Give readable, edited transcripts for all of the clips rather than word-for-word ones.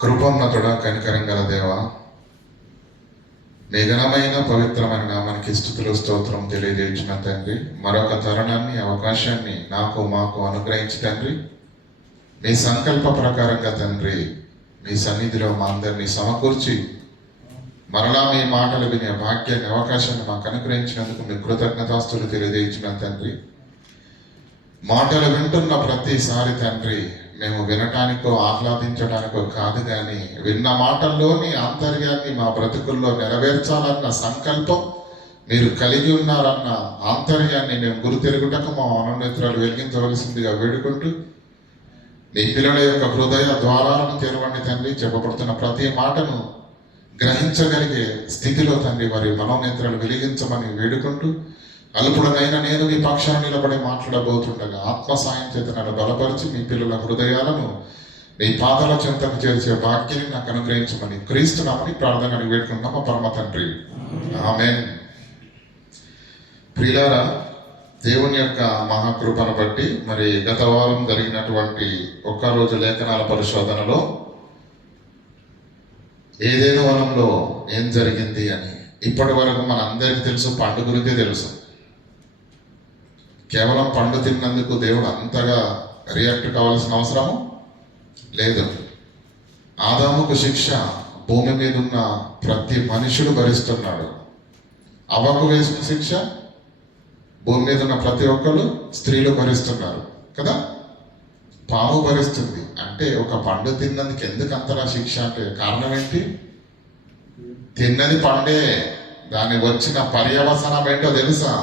కృపోన్నతుడా, కనికరం గల దేవ, నీ ఘనమైన పవిత్రమైన నామానికి స్తుతులు స్తోత్రం తెలియజేయించిన తండ్రి, మరొక తరుణాన్ని అవకాశాన్ని నాకు మాకు అనుగ్రహించి తండ్రి, మీ సంకల్ప ప్రకారంగా తండ్రి మీ సన్నిధిలో మా అందరినీ సమకూర్చి మరలా మీ మాటలు వినే భాగ్యాన్ని అవకాశాన్ని మాకు అనుగ్రహించినందుకు మీ కృతజ్ఞతాస్తులు తెలియజేయించిన తండ్రి, మాటలు వింటున్న ప్రతిసారి తండ్రి మేము వినటానికో ఆహ్లాదించడానికో కాదు, కానీ విన్న మాటల్లోని ఆంతర్యాన్ని మా బ్రతుకుల్లో నెరవేర్చాలన్న సంకల్పం మీరు కలిగి ఉన్నారన్న ఆంతర్యాన్ని మేము గుర్తెరుగుటకు మా మనోనేత్రాలు వెలిగించవలసిందిగా వేడుకుంటూ, నీ పిల్లల యొక్క హృదయ ద్వారాలను తెరవండి తండ్రి. చెప్పబడుతున్న ప్రతి మాటను గ్రహించగలిగే స్థితిలో తండ్రి వారి మనోనేత్రాలు వెలిగించమని వేడుకుంటూ, అల్పుడనైనా నేను మీ పక్షాన్ని నిలబడి మాట్లాడబోతుండగా ఆత్మ సాయం చేత నన్ను బలపరిచి మీ పిల్లల హృదయాలను మీ పాదాల చెంతకు చేర్చే భాగ్యాన్ని నాకు అనుగ్రహించమని క్రీస్తునామని ప్రార్థన వేడుకుంటున్నాం మా పరమ తండ్రి, ఆమేన్. ప్రియులారా, దేవుని యొక్క మహాకృపను బట్టి మరి గత వారం జరిగినటువంటి ఒక్కరోజు లేఖనాల పరిశోధనలో ఏదేను వనంలో ఏం జరిగింది అని ఇప్పటి వరకు మన అందరికీ తెలుసు, పండు గురించే తెలుసు. కేవలం పండు తిన్నందుకు దేవుడు అంతగా రియాక్ట్ కావాల్సిన అవసరము లేదు. ఆదాముకు శిక్ష భూమి మీద ఉన్న ప్రతి మనుషుడు భరిస్తున్నాడు. అవ్వకు వేసిన శిక్ష భూమి మీద ఉన్న ప్రతి ఒక్కరు స్త్రీలు భరిస్తున్నారు కదా. పాము భరిస్తుంది. అంటే ఒక పండు తిన్నందుకు ఎందుకు అంతలా శిక్ష అంటే కారణం ఏంటి? తిన్నది పండే, దాని వచ్చిన పర్యవసనం ఏంటో తెలుసా?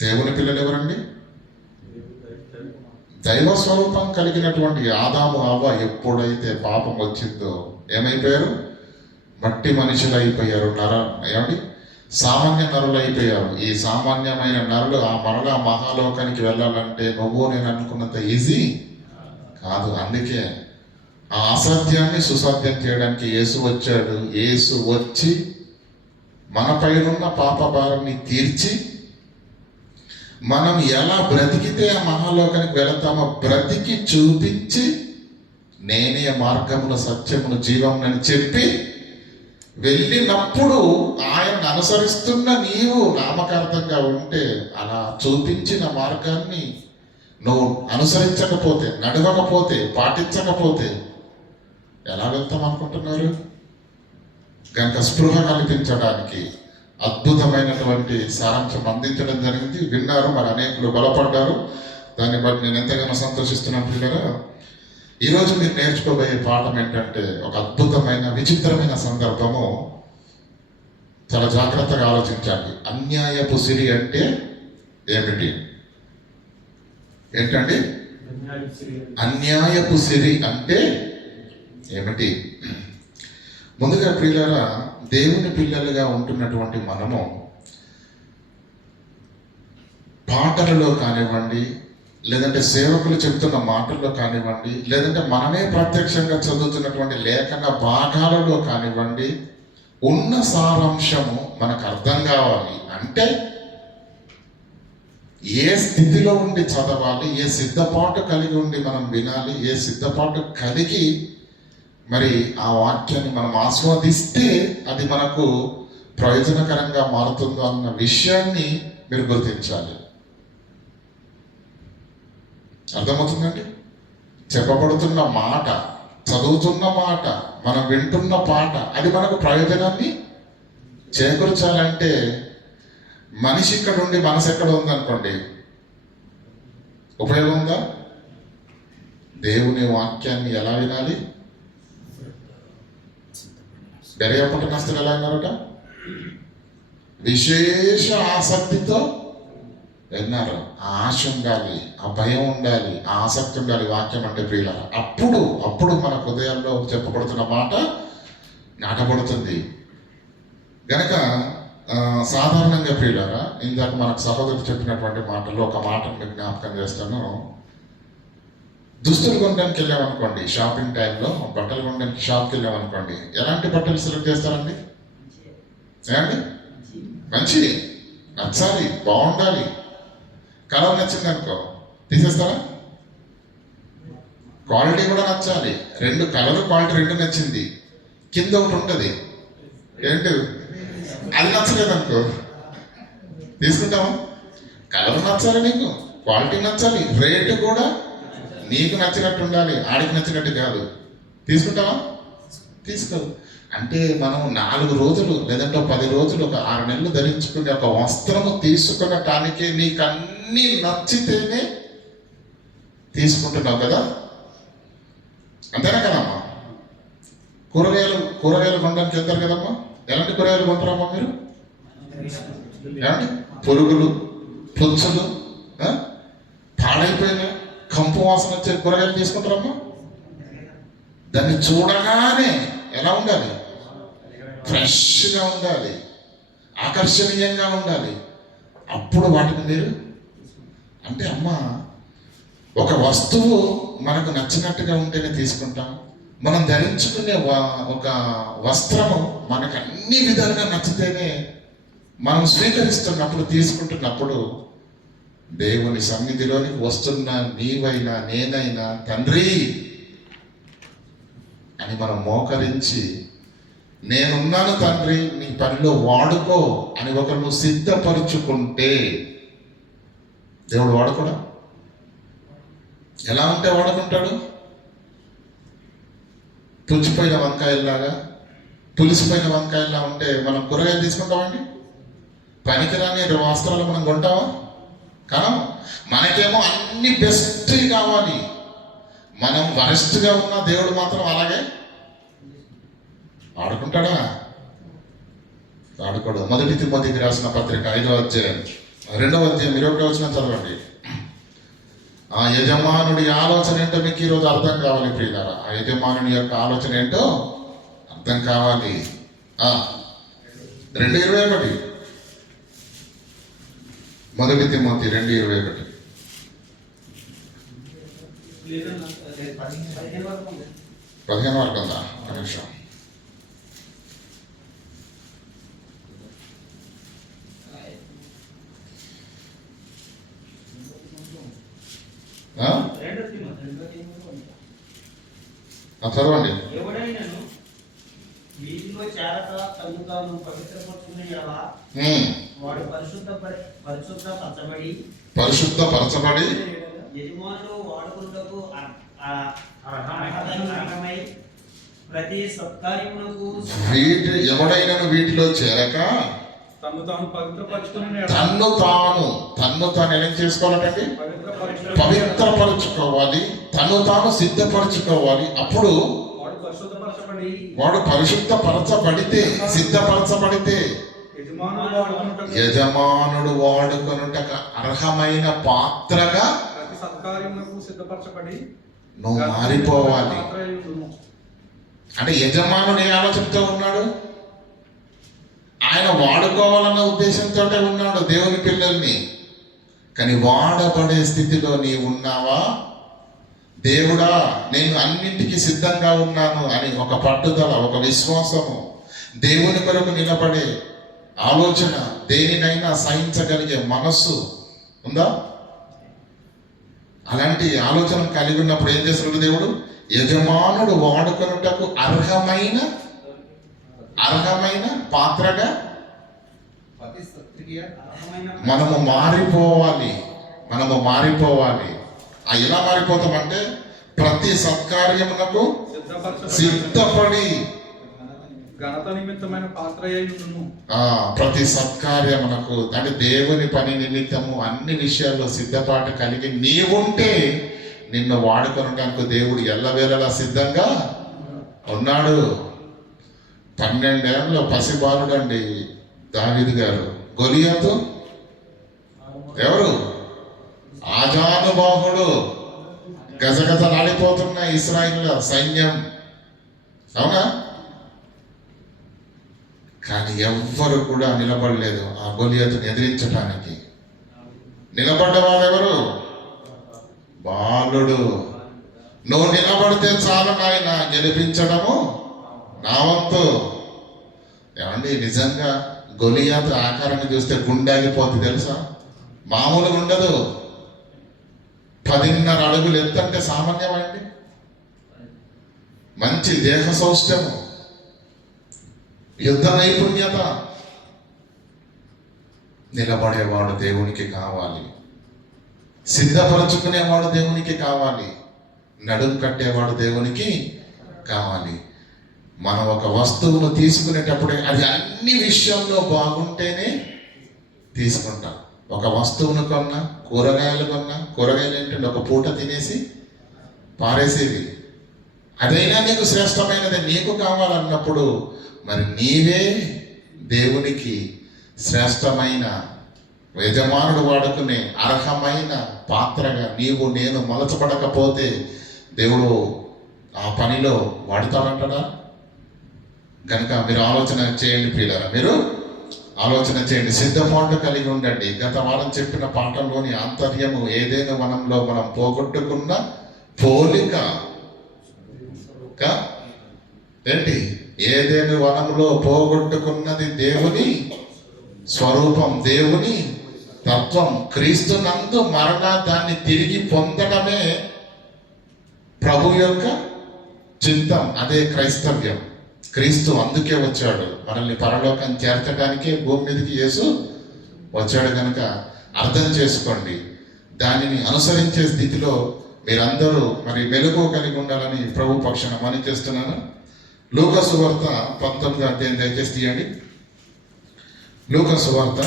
దేవుని పిల్లలు ఎవరండి? దైవ స్వరూపం కలిగినటువంటి ఆదాము అవ్వ ఎప్పుడైతే పాపం వచ్చిందో ఏమైపోయారు? మట్టి మనుషులు అయిపోయారు. ఏమండి? సామాన్య నరులు అయిపోయారు. ఈ సామాన్యమైన నరులు ఆ మరలా మహాలోకానికి వెళ్ళాలంటే నువ్వు నేను అనుకున్నంత ఈజీ కాదు. అందుకే ఆ అసాధ్యాన్ని సుసాధ్యం చేయడానికి యేసు వచ్చాడు. యేసు వచ్చి మన పైనున్న పాప భారాన్ని తీర్చి మనం ఎలా బ్రతికితే ఆ మహాలోకానికి వెళతామో బ్రతికి చూపించి, నేనే మార్గమును సత్యమును జీవమునని చెప్పి వెళ్ళినప్పుడు ఆయన అనుసరిస్తున్న నీవు నామకార్థంగా ఉంటే, అలా చూపించిన మార్గాన్ని నువ్వు అనుసరించకపోతే, నడవకపోతే, పాటించకపోతే ఎలా వెళ్తాం అనుకుంటున్నారు? కనుక స్పృహ కల్పించడానికి అద్భుతమైనటువంటి సారాంశం అందించడం జరిగింది. విన్నారు, మరి అనేకులు బలపడ్డారు. దాన్ని బట్టి నేను ఎంతగానో సంతోషిస్తున్నాను. పిల్లరా, ఈరోజు మీరు నేర్చుకోబోయే పాఠం ఏంటంటే, ఒక అద్భుతమైన విచిత్రమైన సందర్భము. చాలా జాగ్రత్తగా ఆలోచించాలి. అన్యాయపు సిరి అంటే ఏమిటి? ఏంటండి అన్యాయపు సిరి అంటే ఏమిటి? ముందుగా ప్రియులారా, దేవుని పిల్లలుగా ఉంటున్నటువంటి మనము పాటలలో కానివ్వండి, లేదంటే సేవకులు చెప్తున్న మాటల్లో కానివ్వండి, లేదంటే మనమే ప్రత్యక్షంగా చదువుతున్నటువంటి లేఖన భాగాలలో కానివ్వండి, ఉన్న సారాంశము మనకు అర్థం కావాలి. అంటే ఏ స్థితిలో ఉండి చదవాలి, ఏ సిద్ధపాటు కలిగి ఉండి మనం వినాలి, ఏ సిద్ధపాటు కలిగి మరి ఆ వాక్యాన్ని మనం ఆస్వాదిస్తే అది మనకు ప్రయోజనకరంగా మారుతుందో అన్న విషయాన్ని మీరు గుర్తించాలి. అర్థమవుతుందండి? చెప్పబడుతున్న మాట, చదువుతున్న మాట, మనం వింటున్న పాట, అది మనకు ప్రయోజనాన్ని చేకూర్చాలంటే మనిషి ఇక్కడ ఉండి మనసు ఎక్కడ ఉందనుకోండి, ఉపయోగం ఉందా? దేవుని వాక్యాన్ని ఎలా వినాలి? బెరయ పట్టణస్తులు ఎలా అన్నారట? విశేష ఆసక్తితో విన్నారు. ఆశ ఉండాలి, ఆ భయం ఉండాలి, ఆ ఆసక్తి ఉండాలి వాక్యం అంటే. ప్రియులారా, అప్పుడు మన హృదయాల్లో చెప్పబడుతున్న మాట నాటబడుతుంది. గనక సాధారణంగా ప్రియులారా, ఇందాక మనకు సహోదరుడు చెప్పినటువంటి మాటల్లో ఒక మాటను మీకు జ్ఞాపకం చేస్తాను. దుస్తులు కొనడానికి వెళ్ళామనుకోండి, షాపింగ్ టైంలో బట్టలు కొనడానికి షాప్కి వెళ్ళామనుకోండి, ఎలాంటి బట్టలు సెలెక్ట్ చేస్తారండి? ఏమండి? మంచిది, నచ్చాలి, బాగుండాలి. కలర్ నచ్చింది అనుకో తీసేస్తారా? క్వాలిటీ కూడా నచ్చాలి. రెండు కలర్ క్వాలిటీ రెండు నచ్చింది, కింద ఒకటి ఉంటుంది ఏంటి అది నచ్చలేదు అనుకో, తీసుకుంటావా? కలర్ నచ్చాలి, నీకు క్వాలిటీ నచ్చాలి, రేటు కూడా నీకు నచ్చినట్టు ఉండాలి, ఆడికి నచ్చినట్టు కాదు. తీసుకుంటావా? తీసుకోదు. అంటే మనం 4 రోజులు లేదంటే 10 రోజులు, ఒక 6 నెలలు ధరించుకునే ఒక వస్త్రము తీసుకునటానికి నీకు అన్నీ నచ్చితేనే తీసుకుంటున్నావు కదా, అంతేనా కదమ్మా? కూరగాయలు కొనడానికి వెళ్తారు కదమ్మా, ఎలాంటి కూరగాయలు కొంటారమ్మా మీరు? ఏమండి, పురుగులు, పుచ్చులు, పాడైపోయిన కంపు వాసన వచ్చే కూరగాయలు తీసుకుంటారమ్మా? దాన్ని చూడగానే ఎలా ఉండాలి? ఫ్రెష్గా ఉండాలి, ఆకర్షణీయంగా ఉండాలి. అప్పుడు వాటిని మీరు అంటే అమ్మ, ఒక వస్తువు మనకు నచ్చినట్టుగా ఉంటేనే తీసుకుంటాం. మనం ధరించుకునే ఒక వస్త్రము మనకు అన్ని విధాలుగా నచ్చితేనే మనం స్వీకరిస్తున్నప్పుడు, తీసుకుంటున్నప్పుడు దేవుని సన్నిధిలోనికి వస్తున్న నీవైనా నేనైనా తండ్రి అని మనం మోకరించి, నేనున్నాను తండ్రి నీ పనిలో వాడుకో అని ఒకరు సిద్ధపరుచుకుంటే దేవుడు వాడుకోడా? ఎలా ఉంటే వాడుకుంటాడు? పుచ్చిపోయిన వంకాయల్లాగా, పులిసిపోయిన వంకాయల్లా ఉంటే మనం కూరగాయలు తీసుకుంటామండి? పనికిరాని వస్త్రాలు మనం కొంటామా? కానీ మనకేమో అన్ని బెస్ట్ కావాలి. మనం వరస్ట్గా ఉన్న దేవుడు మాత్రం అలాగే ఆడుకుంటాడా? ఆడుకోడు. 1 తిమోతికి రాసిన పత్రిక 5వ అధ్యాయం 2వ అధ్యాయం 21వ వచనం చదవండి. ఆ యజమానుడి ఆలోచన ఏంటో మీకు ఈరోజు అర్థం కావాలి ప్రియులారా. ఆ యజమానుని యొక్క ఆలోచన ఏంటో అర్థం కావాలి. 2:21, 1 తిమోతి 2:21. 15 వరకు ఉందా? ఒక నిమిషం. చదవండి. ఎవడైనను వీటిలో చేరక తను తాను పవిత్రపరచుకునేలా వాడు పరిశుద్ధపరచబడి యజమానుడు వాడుకున్నకు అర్హమై ప్రతి సత్కార్యమునకు ఎవడైనను వీటిలో చేరక తన్ను తాను ఏం చేసుకోవాలంటే పవిత్రపరచుకోవాలి, తను తాను సిద్ధపరచుకోవాలి. అప్పుడు వాడు పరిశుద్ధపరచబడితే, సిద్ధపరచబడితే యజమానుడు వాడుకొనుటకు అర్హమైన పాత్రగా నువ్వు మారిపోవాలి. అంటే యజమానుడు ఏ ఆలోచనతో ఉన్నాడు? ఆయన వాడుకోవాలన్న ఉద్దేశంతో ఉన్నాడు దేవుని పిల్లల్ని. కానీ వాడబడే స్థితిలో నీవు ఉన్నావా? దేవుడా నేను అన్నింటికి సిద్ధంగా ఉన్నాను అని ఒక పట్టుదల, ఒక విశ్వాసము, దేవుని కొరకు నిలబడే ఆలోచన, దేనినైనా సహించగలిగే మనస్సు ఉందా? అలాంటి ఆలోచన కలిగి ఉన్నప్పుడు ఏం చేస్తున్నాడు దేవుడు? యజమానుడు వాడుకొనుటకు అర్హమైన పాత్రగా మనము మారిపోవాలి. ఎలా మారిపోతామంటే ప్రతి సత్కార్యమునకు సిద్ధపడి, ఘనత నిమిత్తమైన పాత్ర ప్రతి సత్కార్యమునకు అంటే దేవుని పని నిమిత్తము అన్ని విషయాల్లో సిద్ధపాటు కలిగి నీవుంటే నిన్ను వాడుకొనడానికి దేవుడు ఎల్లవేళలా సిద్ధంగా ఉన్నాడు. 12 ఏళ్ళ పసిబాలుడండి దావీదు గారు. గొలియాతు ఎవరు? ఆజానుబాహుడు, గజగజలాడిపోతున్న ఇశ్రాయేలు సైన్యం. అవునా? కానీ ఎవ్వరు కూడా నిలబడలేదు ఆ గొలియాతుని ఎదిరించడానికి. నిలబడ్డవాడెవరు? బాలుడు. నువ్వు నిలబడితే చాలు నాయన, గెలిపించడము నా వంతు. ఏమండి, నిజంగా గొలియాతు ఆకారాన్ని చూస్తే గుండె ఆగిపోతుంది తెలుసా? మామూలుగా ఉండదు. 10.5 అడుగులు ఎత్తంటే సామాన్యమండి. మంచి దేహ సౌష్ఠ్యము, యుద్ధ నైపుణ్యత. నిలబడేవాడు దేవునికి కావాలి, సిద్ధపరచుకునేవాడు దేవునికి కావాలి, నడుం కట్టేవాడు దేవునికి కావాలి. మనం ఒక వస్తువును తీసుకునేటప్పుడే అది అన్ని విషయాల్లో బాగుంటేనే తీసుకుంటాం. ఒక వస్తువును కొన్నా, కూరగాయలు ఏంటంటే ఒక పూట తినేసి పారేసేది. అదైనా నీకు శ్రేష్టమైనది, నీకు కావాలన్నప్పుడు మరి నీవే దేవునికి శ్రేష్టమైన యజమానుడు వాడుకునే అర్హమైన పాత్రగా నీవు నేను మలచబడకపోతే దేవుడు ఆ పనిలో వాడుతానంటాడా? కనుక మీరు ఆలోచన చేయండి ప్రియులారా, మీరు ఆలోచన చేయండి, సిద్ధపాటు కలిగి ఉండండి. గత వారం చెప్పిన పాఠంలోని ఆంతర్యము ఏదైనా వనంలో మనం పోగొట్టుకున్న పోలిక ఏంటి? ఏదైనా వనంలో పోగొట్టుకున్నది దేవుని స్వరూపం, దేవుని తత్వం. క్రీస్తునందు మరలా దాన్ని తిరిగి పొందడమే ప్రభు యొక్క చింతం, అదే క్రైస్తవ్యం. క్రీస్తు అందుకే వచ్చాడు, మనల్ని పరలోకం చేర్చడానికే భూమి మీదకి యేసు వచ్చాడు. కనుక అర్థం చేసుకోండి, దానిని అనుసరించే స్థితిలో మీరందరూ మరి మెలుగు కలిగి ఉండాలని ప్రభు పక్షాన మనవి చేస్తున్నాను. లూకా సువార్త 19వ అధ్యాయం దయచేసి తీయండి. లూకా సువార్త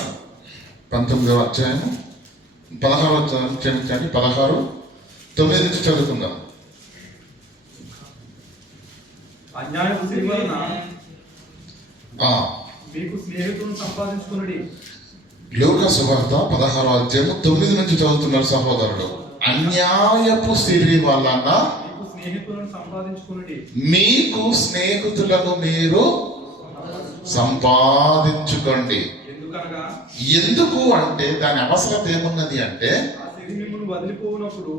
19వ అధ్యాయం 16:9 నుంచి చదువుకుందాం. అన్యాయపు సిరి వలన మీకు స్నేహితులను సంపాదించుకునుడి. లూకా సువార్త 16వ అధ్యాయం 9 నుంచి చదువుతున్నారు సహోదరుడు. అన్యాయపు సిరి వలన మీకు స్నేహితులను సంపాదించుకునుడి. మీకు స్నేహితులను మీరు సంపాదించుకోండి. ఎందుకనగా, ఎందుకు అంటే దాని అవసరం ఏమున్నది అంటే, ఆ సిరి మిమ్మల్ని వదిలిపోయినప్పుడు,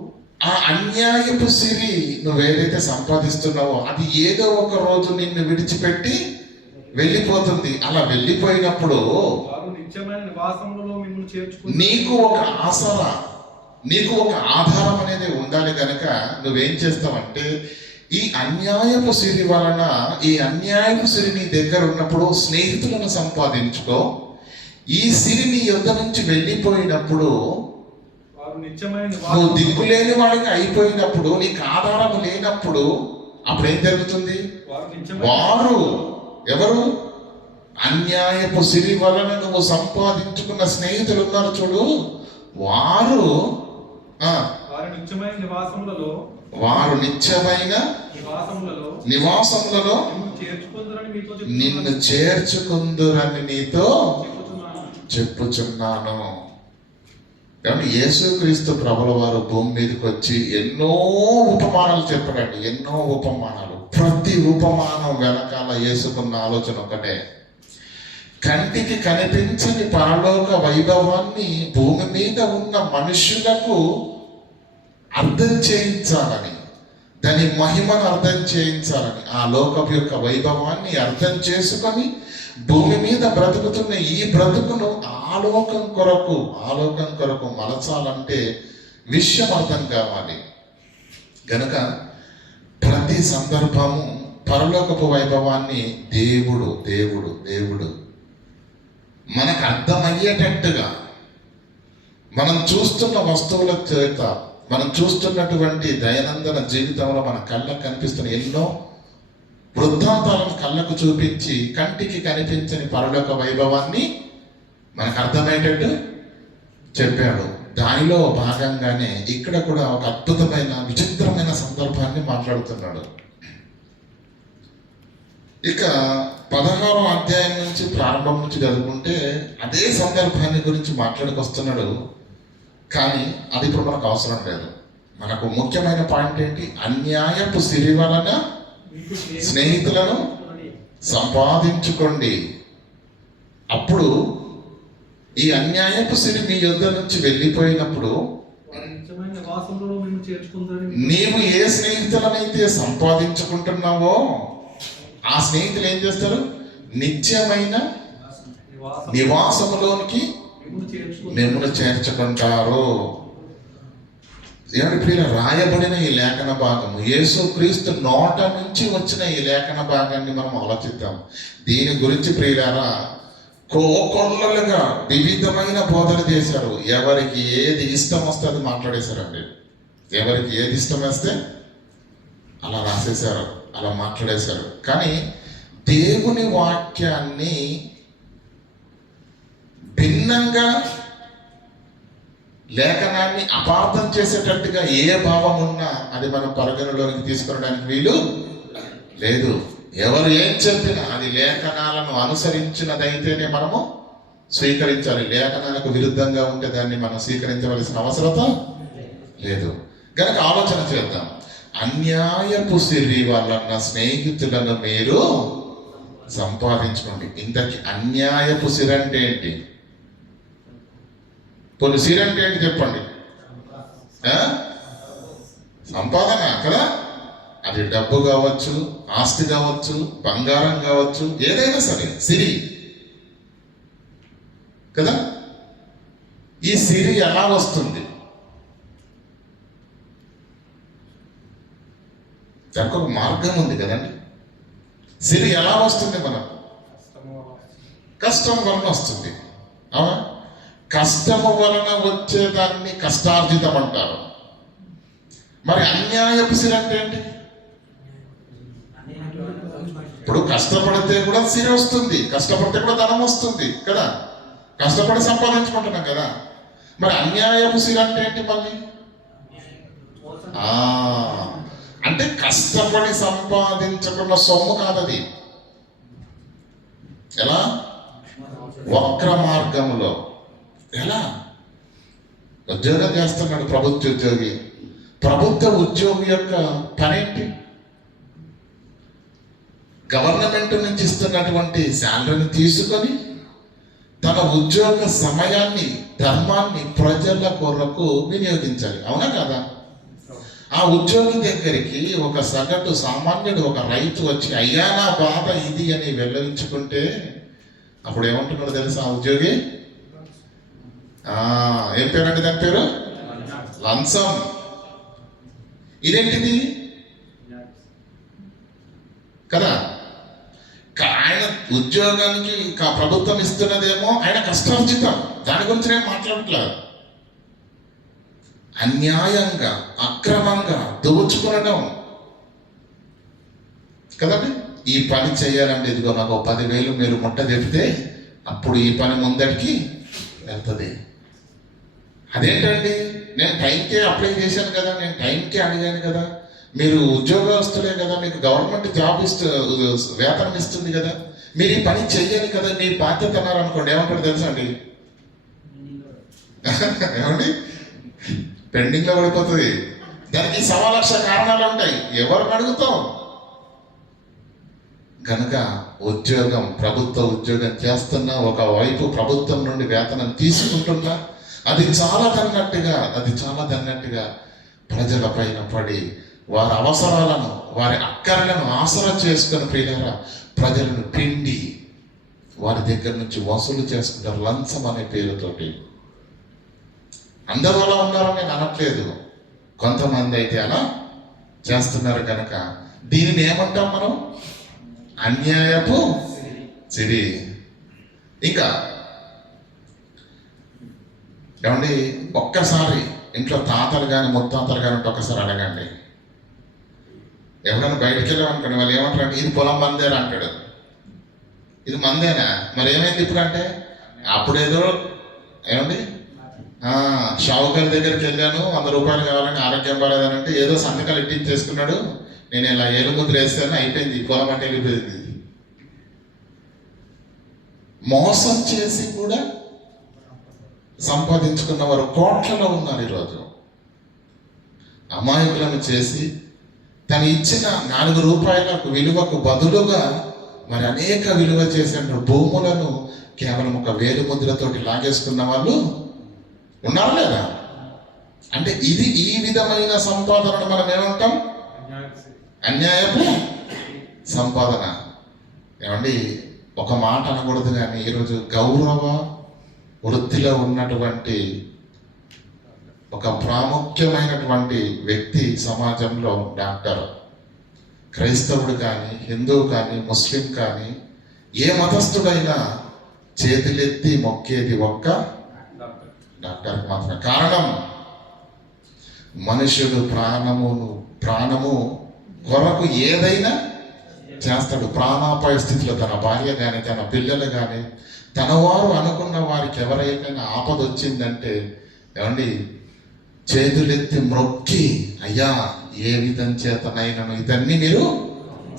ఆ అన్యాయపు సిరి నువ్వేదైతే సంపాదిస్తున్నావో అది ఏదో ఒక రోజు నిన్ను విడిచిపెట్టి వెళ్ళిపోతుంది. అలా వెళ్ళిపోయినప్పుడు వారు నిత్యమైన నివాసములలో మిమ్మల్ని చేర్చుకుని నీకు ఒక ఆసరా, నీకు ఒక ఆధారం అనేది ఉండాలి. కనుక నువ్వేం చేస్తావంటే, ఈ అన్యాయపు సిరి వలన, ఈ అన్యాయపు సిరి నీ దగ్గర ఉన్నప్పుడు స్నేహితులను సంపాదించుకో. ఈ సిరి నీ యొద్ద నుంచి వెళ్ళిపోయినప్పుడు, నువ్వు దిక్కులేని వాడికి అయిపోయినప్పుడు, నీకు ఆధారం లేనప్పుడు అప్పుడు ఏం జరుగుతుంది? వారు ఎవరు? అన్యాయపు సిరి వలన నువ్వు సంపాదించుకున్న స్నేహితులు ఉన్నారు చూడు, వారు నిత్యమైన నివాసములలో నిన్ను చేర్చుకుందురని నీతో చెప్పుచున్నాను. కాబట్టి యేసుక్రీస్తు ప్రభుల వారు భూమి మీదకి వచ్చి ఎన్నో ఉపమానాలు చెప్పాడండి, ఎన్నో ఉపమానాలు. ప్రతి ఉపమానం వెనకాల యేసుకున్న ఆలోచన ఒకటే, కంటికి కనిపించని పరలోక వైభవాన్ని భూమి మీద ఉన్న మనుషులకు అర్థం చేయించాలని, దాని మహిమను అర్థం చేయించాలని, ఆ లోకపు యొక్క వైభవాన్ని అర్థం చేసుకొని భూమి మీద బ్రతుకుతున్న ఈ బ్రతుకును ఆలోకం కొరకు మలచాలంటే విషయం అర్థం కావాలి. గనుక ప్రతి సందర్భము పరలోకపు వైభవాన్ని దేవుడు మనకు అర్థమయ్యేటట్టుగా, మనం చూస్తున్న వస్తువుల చేత, మనం చూస్తున్నటువంటి దైనందిన జీవితంలో మన కళ్ళకు కనిపిస్తున్న ఎన్నో వృత్తాంతాలను కళ్ళకు చూపించి కంటికి కనిపించని పరలోక వైభవాన్ని మనకు అర్థమయ్యేటట్టు చెప్పాడు. దానిలో భాగంగానే ఇక్కడ కూడా ఒక అద్భుతమైన విచిత్రమైన సందర్భాన్ని మాట్లాడుతున్నాడు. ఇక 16వ అధ్యాయం నుంచి ప్రారంభం నుంచి చదువుకుంటే అదే సందర్భాన్ని గురించి మాట్లాడుకొస్తున్నాడు. కానీ అది ఇప్పుడు మనకు అవసరం లేదు. మనకు ముఖ్యమైన పాయింట్ ఏంటి? అన్యాయపు సిరి వలన స్నేహితులను సంపాదించుకోండి. అప్పుడు ఈ అన్యాయపు సిరి మీ యొద్ద నుంచి వెళ్ళిపోయినప్పుడు నీవు ఏ స్నేహితులనైతే సంపాదించుకుంటున్నావో ఆ స్నేహితులు ఏం చేస్తారు? నిత్యమైన నివాసములోనికి మిమ్మల్ని చేర్చుకుంటారు. ఏమంటే ప్రియుల రాయబడిన ఈ లేఖన భాగము యేసుక్రీస్తు నోట నుంచి వచ్చిన ఈ లేఖన భాగాన్ని మనం ఆలోచిద్దాం. దీని గురించి ప్రియులారా కోకొల్లలుగా వివిధమైన బోధన చేశారు. ఎవరికి ఏది ఇష్టం వస్తే అది మాట్లాడేశారండి. ఎవరికి ఏది ఇష్టం వస్తే అలా రాసేశారు, అలా మాట్లాడేశారు. కానీ దేవుని వాక్యాన్ని భిన్నంగా లేఖనాన్ని అపార్థం చేసేటట్టుగా ఏ భావం ఉన్నా అది మనం పరిగణలోనికి తీసుకునడానికి వీలు లేదు. ఎవరు ఏం చెప్పినా అది లేఖనాలను అనుసరించినదైతేనే మనము స్వీకరించాలి. లేఖనాలకు విరుద్ధంగా ఉంటే దాన్ని మనం స్వీకరించవలసిన అవసరత లేదు. కనుక ఆలోచన చేద్దాం. అన్యాయపు సిరి వలన స్నేహితులను మీరు సంపాదించుకోండి. ఇంతకీ అన్యాయపు సిరి అంటే ఏంటి? కొన్ని సిరి అంటే ఏంటి చెప్పండి? సంపాదన కదా. అది డబ్బు కావచ్చు, ఆస్తి కావచ్చు, బంగారం కావచ్చు, ఏదైనా సరే సిరి కదా. ఈ సిరి ఎలా వస్తుంది? దానికి ఒక మార్గం ఉంది కదండి. సిరి ఎలా వస్తుంది? మనకు కష్టం వలన వస్తుంది. అవునా? కష్టము వలన వచ్చేదాన్ని కష్టార్జితం అంటారు. మరి అన్యాయపు సిరి అంటే ఏంటి? ఇప్పుడు కష్టపడితే కూడా సిరి వస్తుంది, కష్టపడితే కూడా ధనం వస్తుంది కదా. కష్టపడి సంపాదించుకుంటున్నాం కదా. మరి అన్యాయపు సిరి అంటే ఏంటి? మళ్ళీ అంటే కష్టపడి సంపాదించుకున్న సొమ్ము కాదది. ఎలా? వక్ర మార్గంలో. ఎలా? ఉద్యోగం చేస్తున్నాడు ప్రభుత్వ ఉద్యోగి. ప్రభుత్వ ఉద్యోగి యొక్క పనేంటి? గవర్నమెంట్ నుంచి ఇస్తున్నటువంటి శాలరీని తీసుకొని తన ఉద్యోగ సమయాన్ని, ధర్మాన్ని ప్రజల కొరకు వినియోగించాలి. అవునా కదా? ఆ ఉద్యోగి దగ్గరికి ఒక సగటు సామాన్యుడు, ఒక రైతు వచ్చి అయ్యా నా బాధ ఇది అని వెల్లడించుకుంటే అప్పుడు ఏమంటున్నాడు తెలుసా? ఆ ఉద్యోగి ఏం పేరండి? దాని పేరు లంచం. ఇదేంటిది కదా. ఆయన ఉద్యోగానికి ప్రభుత్వం ఇస్తున్నదేమో ఆయన కష్టార్జితం, దాని గురించి నేను మాట్లాడట్లేదు. అన్యాయంగా, అక్రమంగా దోచుకోవడం కదండి. ఈ పని చేయాలంటే ఇదిగో నాకు 10,000 మీరు ముట్ట చెప్తే అప్పుడు ఈ పని ముందడికి వెళ్తుంది. అదేంటండి? నేను టైంకే అప్లై చేశాను కదా, నేను టైంకే అడిగాను కదా, మీరు ఉద్యోగస్తులే కదా, మీకు గవర్నమెంట్ జాబ్ వేతనం ఇస్తుంది కదా, మీరు ఈ పని చెయ్యాలి కదా, మీ బాధ్యత అన్నారు అనుకోండి. ఏమంటాడు తెలుసా అండి? ఏమండి? పెండింగ్ లో పడిపోతుంది. దానికి 1,00,000 కారణాలు ఉంటాయి. ఎవరిని అడుగుతాం? కనుక ఉద్యోగం, ప్రభుత్వ ఉద్యోగం చేస్తున్నా, ఒకవైపు ప్రభుత్వం నుండి వేతనం తీసుకుంటున్నా, అది చాలా తన్నట్టుగా ప్రజల పైన పడి వారి అవసరాలను, వారి అక్కరలను ఆసరా చేసుకుని ప్రియులారా ప్రజలను పిండి వారి దగ్గర నుంచి వసూలు చేసుకుంటారు లంచం అనే పేరుతోటి. అందరూ అలా ఉన్నారని నేను అనట్లేదు, కొంతమంది అయితే అలా చేస్తున్నారు. కనుక దీనిని ఏమంటాం మనం? అన్యాయపు సిరి. ఇంకా ఏమండి, ఒక్కసారి ఇంట్లో తాతలు కానీ ముత్తాతలు కానీ ఉంటే ఒక్కసారి అడగండి. ఎవరైనా బయటికి వెళ్ళామనుకోండి, వాళ్ళు ఏమంటారు? ఇది పొలం మందేనా అంటాడు. ఇది మందేనా? మరి ఏమైంది ఇప్పుడు అంటే? అప్పుడేదో ఏమండి షావుకారి దగ్గరికి వెళ్ళాను, 100 రూపాయలు కావాలని, ఆరోగ్యం బాగాలేదనంటే ఏదో సంతకాలు ఇట్టించేసుకున్నాడు, నేను ఇలా ఏలుముద్ర వేస్తాను, అయిపోయింది, పొలం అంటే వెళ్ళిపోయింది. మోసం చేసి కూడా సంపాదించుకున్న వారు కోట్లలో ఉన్నారు ఈరోజు. అమాయకులను చేసి తను ఇచ్చిన 4 రూపాయలకు విలువకు బదులుగా మరి అనేక విలువ చేసిన భూములను కేవలం ఒక వేలుముద్రతోటి లాగేసుకున్న వాళ్ళు ఉన్నారు లేదా? అంటే ఈ విధమైన సంపాదనను మనం ఏమంటాం? అన్యాయపు సంపాదన. ఏమండి, ఒక మాట అనకూడదు కానీ ఈరోజు గౌరవ వృత్తిలో ఉన్నటువంటి ఒక ప్రాముఖ్యమైనటువంటి వ్యక్తి సమాజంలో డాక్టర్. క్రైస్తవుడు కానీ, హిందువు కానీ, ముస్లిం కానీ, ఏ మతస్థుడైనా చేతులెత్తి మొక్కేది ఒక్క డాక్టర్కి మాత్రమే. కారణం, మనుషుడు ప్రాణము కొరకు ఏదైనా చేస్తాడు. ప్రాణాపాయ స్థితిలో తన భార్య కానీ, తన పిల్లలు కానీ, తన వారు అనుకున్న వారికి ఎవరైనా ఆపద వచ్చిందంటే ఏమండి చేతులెత్తి మొక్కి, అయ్యా ఏ విధం చేతనైనను ఇదన్నీ మీరు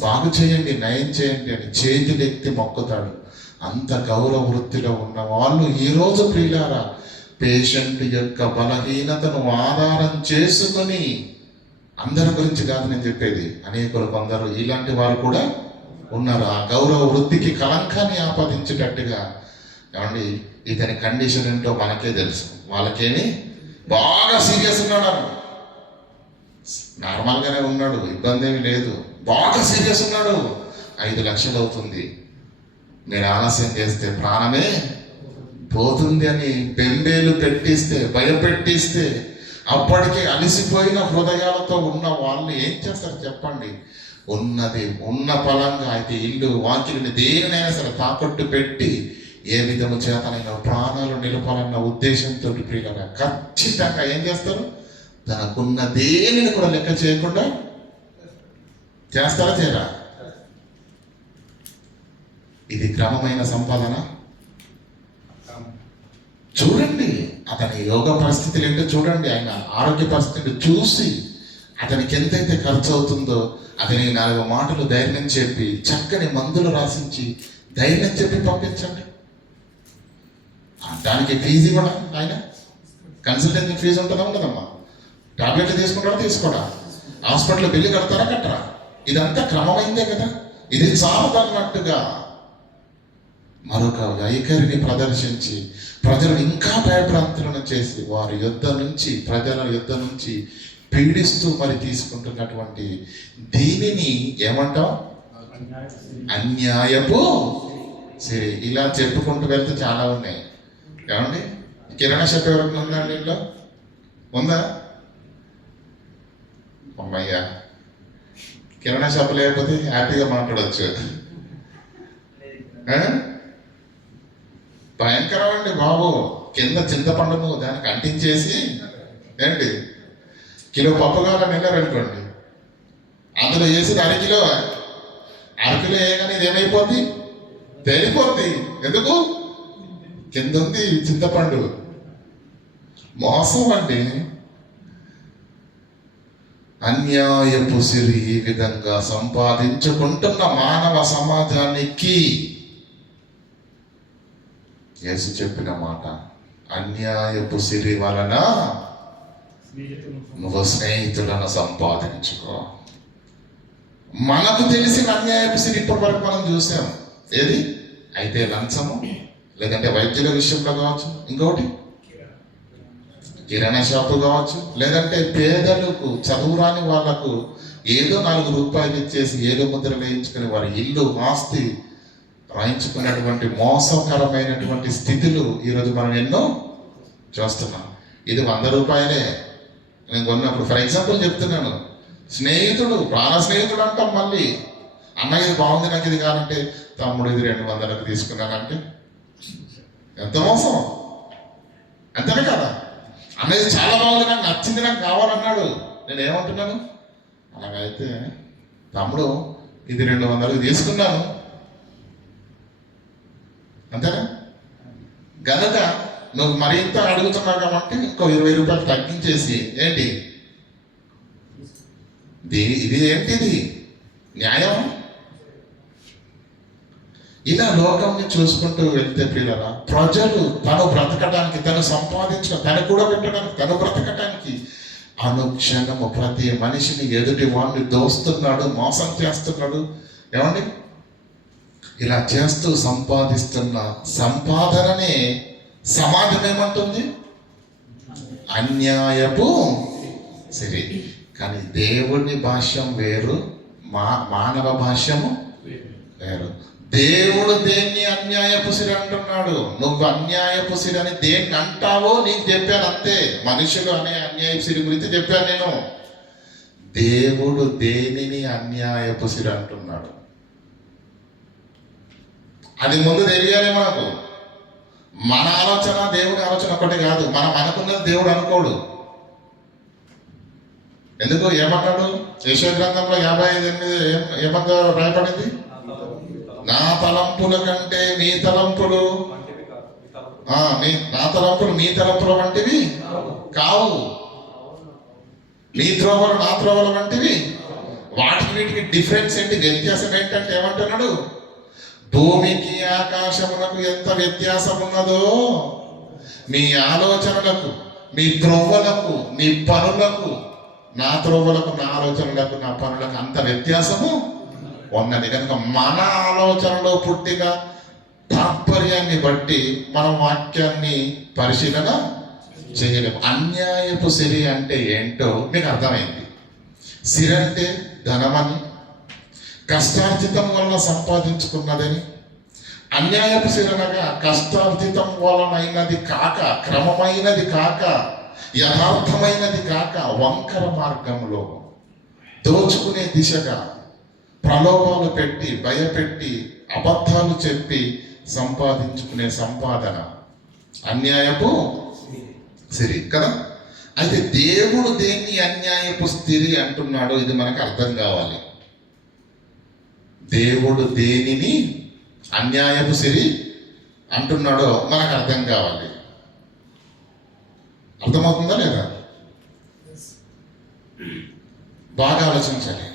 బాగు చేయండి, నయం చేయండి అని చేతులెత్తి మొక్కుతాడు. అంత గౌరవ వృత్తిలో ఉన్న వాళ్ళు ఈరోజు ప్రియులారా పేషెంట్ యొక్క బలహీనతను ఆధారం చేసుకొని, అందరి గురించి కాదు నేను చెప్పేది, అనేకులు కొందరు ఇలాంటి వారు కూడా ఉన్నారు. ఆ గౌరవ వృత్తికి కళంకాన్ని ఆపాదించేటట్టుగా ఏమండి ఇతని కండిషన్ ఏంటో మనకే తెలుసు. వాళ్ళకేమి బాగా సీరియస్ ఉన్నాడు, నార్మల్గానే ఉన్నాడు, ఇబ్బంది ఏమి లేదు. బాగా సీరియస్ ఉన్నాడు, 5 లక్షలు అవుతుంది, మీరు ఆలస్యం చేస్తే ప్రాణమే పోతుంది అని బెంబేలు పెట్టిస్తే, భయపెట్టిస్తే, అప్పటికే అలసిపోయిన హృదయాలతో ఉన్న వాళ్ళు ఏం చేస్తారు చెప్పండి? ఉన్న పలంగా అయితే ఇల్లు వాకిలిని దేనినైనా సరే తాకట్టు పెట్టి ఏ విధము చేతనైనా ప్రాణాలు నిలపాలన్న ఉద్దేశంతో ప్రియులుగా ఖచ్చితంగా ఏం చేస్తారు? తనకున్న దేనిని కూడా లెక్క చేయకుండా చేస్తారా చేయరా? ఇది క్రమమైన సంపాదన. చూడండి అతని యోగ పరిస్థితులు ఏంటో చూడండి, ఆయన ఆరోగ్య పరిస్థితులు చూసి అతనికి ఎంతైతే ఖర్చు అవుతుందో అతని 4 మాటలు ధైర్యం చెప్పి, చక్కని మందులు రాసించి ధైర్యం చెప్పి పంపించండి. దానికి ఫీజు కూడా ఆయన కన్సల్టెన్సీ ఫీజు ఉంటుందా ఉండదమ్మా? టాబ్లెట్లు తీసుకుంటారా తీసుకోడా? హాస్పిటల్ బిల్లు కడతారా కట్టరా? ఇదంతా క్రమమైందే కదా. ఇది చాలదన్నట్టుగా మరొక వైఖరిని ప్రదర్శించి ప్రజలను ఇంకా భయభ్రాంతులను చేసి ప్రజల యుద్ధ నుంచి పీడిస్తూ మరి తీసుకుంటున్నటువంటి దీనిని ఏమంటాం? అన్యాయపు సరే. ఇలా చెప్పుకుంటూ వెళ్తే చాలా ఉన్నాయి. ఏమండి కిరాణా షాప్ ఎవరికి ఉందండి? ఇంట్లో ఉందా? అమ్మయ్యా, కిరాణా షాప్ లేకపోతే హ్యాపీగా మాట్లాడవచ్చు. భయంకరం అండి బాబు. కింద చింతపండును దానికి అంటించేసి ఏంటి కిలో పప్పు కావాలని వెళ్ళారనుకోండి, అందులో వేసి అరకిలో వేయగానే ఇది ఏమైపోద్ది? తేలిపోద్ది. ఎందుకు? కింద ఉంది చింతపండు. మోసం అండి. అన్యాయపు సిరి ఈ విధంగా సంపాదించుకుంటున్న మానవ సమాజానికి యేసు చెప్పిన మాట, అన్యాయపు సిరి వలన నువ్వు స్నేహితులను సంపాదించుకో. మనకు తెలిసిన అన్యాయపు సిరి ఇప్పటి వరకు మనం చూసాం. ఏది అయితే లంచము, లేదంటే వైద్యుల విషయంలో కావచ్చు, ఇంకొకటి కిరాణా షాపు కావచ్చు, లేదంటే పేదలకు చదువురాని వాళ్లకు ఏదో 4 రూపాయలు ఇచ్చేసి ఏదో ముద్ర వేయించుకుని వారి ఇల్లు ఆస్తి రాయించుకున్నటువంటి మోసకరమైనటువంటి స్థితులు ఈరోజు మనం ఎన్నో చూస్తున్నాం. ఇది 100 రూపాయలే నేను కొన్నప్పుడు. ఫర్ ఎగ్జాంపుల్ చెప్తున్నాను, స్నేహితుడు, ప్రాణ స్నేహితుడు అంటాం. మళ్ళీ అన్న ఇది బాగుంది నాకు ఇది కాదంటే, తమ్ముడు ఇది 200లకు తీసుకున్నానంటే ఎంత మోసం. అంతేనే కదా? అన్నది చాలా బాగుంది, నాకు నచ్చింది, నాకు కావాలన్నాడు. నేను ఏమంటున్నాను? అలాగైతే తమ్ముడు ఇది 200లకు తీసుకున్నాను అంతేనా? గనక నువ్వు మరింత అడుగుతున్నావు కాబట్టి ఇంకో 20 రూపాయలు తగ్గించేసి ఏంటి ఇది ఏంటిది న్యాయం? ఇలా లోకంని చూసుకుంటూ వెళ్తే పిల్లల ప్రజలు తను బ్రతకడానికి, తను తను కూడా పెట్టడానికి, తను బ్రతకడానికి అనుక్షణము ప్రతి మనిషిని ఎదుటి వాడిని దోస్తున్నాడు, మోసం చేస్తున్నాడు. ఏమండి ఇలా చేస్తూ సంపాదిస్తున్న సంపాదననే సమాజం ఏమంటుంది? అన్యాయపు సిరి. కానీ దేవుని భాష్యం వేరు, మానవ భాష్యము వేరు. దేవుడు దేన్ని అన్యాయపు సిరి అంటున్నాడు. నువ్వు అన్యాయపు సిరి అని దేన్ని అంటావో నీకు చెప్పాను అంతే. మనుషులు అనే అన్యాయపు సిరి గురించి చెప్పాను నేను. దేవుడు దేనిని అన్యాయపు సిరి అంటున్నాడు అది ముందు తెలియాలి మనకు. మన ఆలోచన దేవుడి ఆలోచన ఒకటి కాదు. మనం అనుకున్నది దేవుడు అనుకోడు. ఎందుకు ఏమన్నాడు? యెషయా గ్రంథంలో 55:8 ఏమన్నా రాయబడింది? నా తలంపుల కంటే మీ తలంపులు నా తలంపులు మీ తలంపుల వంటివి కావు, మీ త్రోవలు నా త్రోవల వంటివి. వాటికి వీటికి డిఫరెన్స్ ఏంటి? వ్యత్యాసం ఏంటంటే ఏమంటున్నాడు? భూమికి ఆకాశములకు ఎంత వ్యత్యాసం ఉన్నదో మీ ఆలోచనలకు, మీ త్రోవలకు, మీ పనులకు, నా త్రోవలకు, నా ఆలోచనలకు, నా పనులకు అంత వ్యత్యాసము ఉన్నది. కనుక మన ఆలోచనలో పుట్టిన తాత్పర్యాన్ని బట్టి మనం వాక్యాన్ని పరిశీలన చేయలేము. అన్యాయపు సిరి అంటే ఏంటో మీకు అర్థమైంది. సిరి అంటే ధనమని, కష్టార్జితం వలన సంపాదించుకున్నదని. అన్యాయపు సిరి అనగా కష్టార్జితం వలనైనది కాక, క్రమమైనది కాక, యథార్థమైనది కాక, వంకర మార్గంలో దోచుకునే దిశగా ప్రలోభాలు పెట్టి, భయపెట్టి, అబద్ధాలు చెప్పి సంపాదించుకునే సంపాదన అన్యాయపు సిరి కదా. అయితే దేవుడు దేన్ని అన్యాయపు స్థిరి అంటున్నాడో ఇది మనకు అర్థం కావాలి. దేవుడు దేనిని అన్యాయపు సిరి అంటున్నాడో మనకు అర్థం కావాలి. అర్థమవుతుందా లేదా? బాగా ఆలోచించాలి.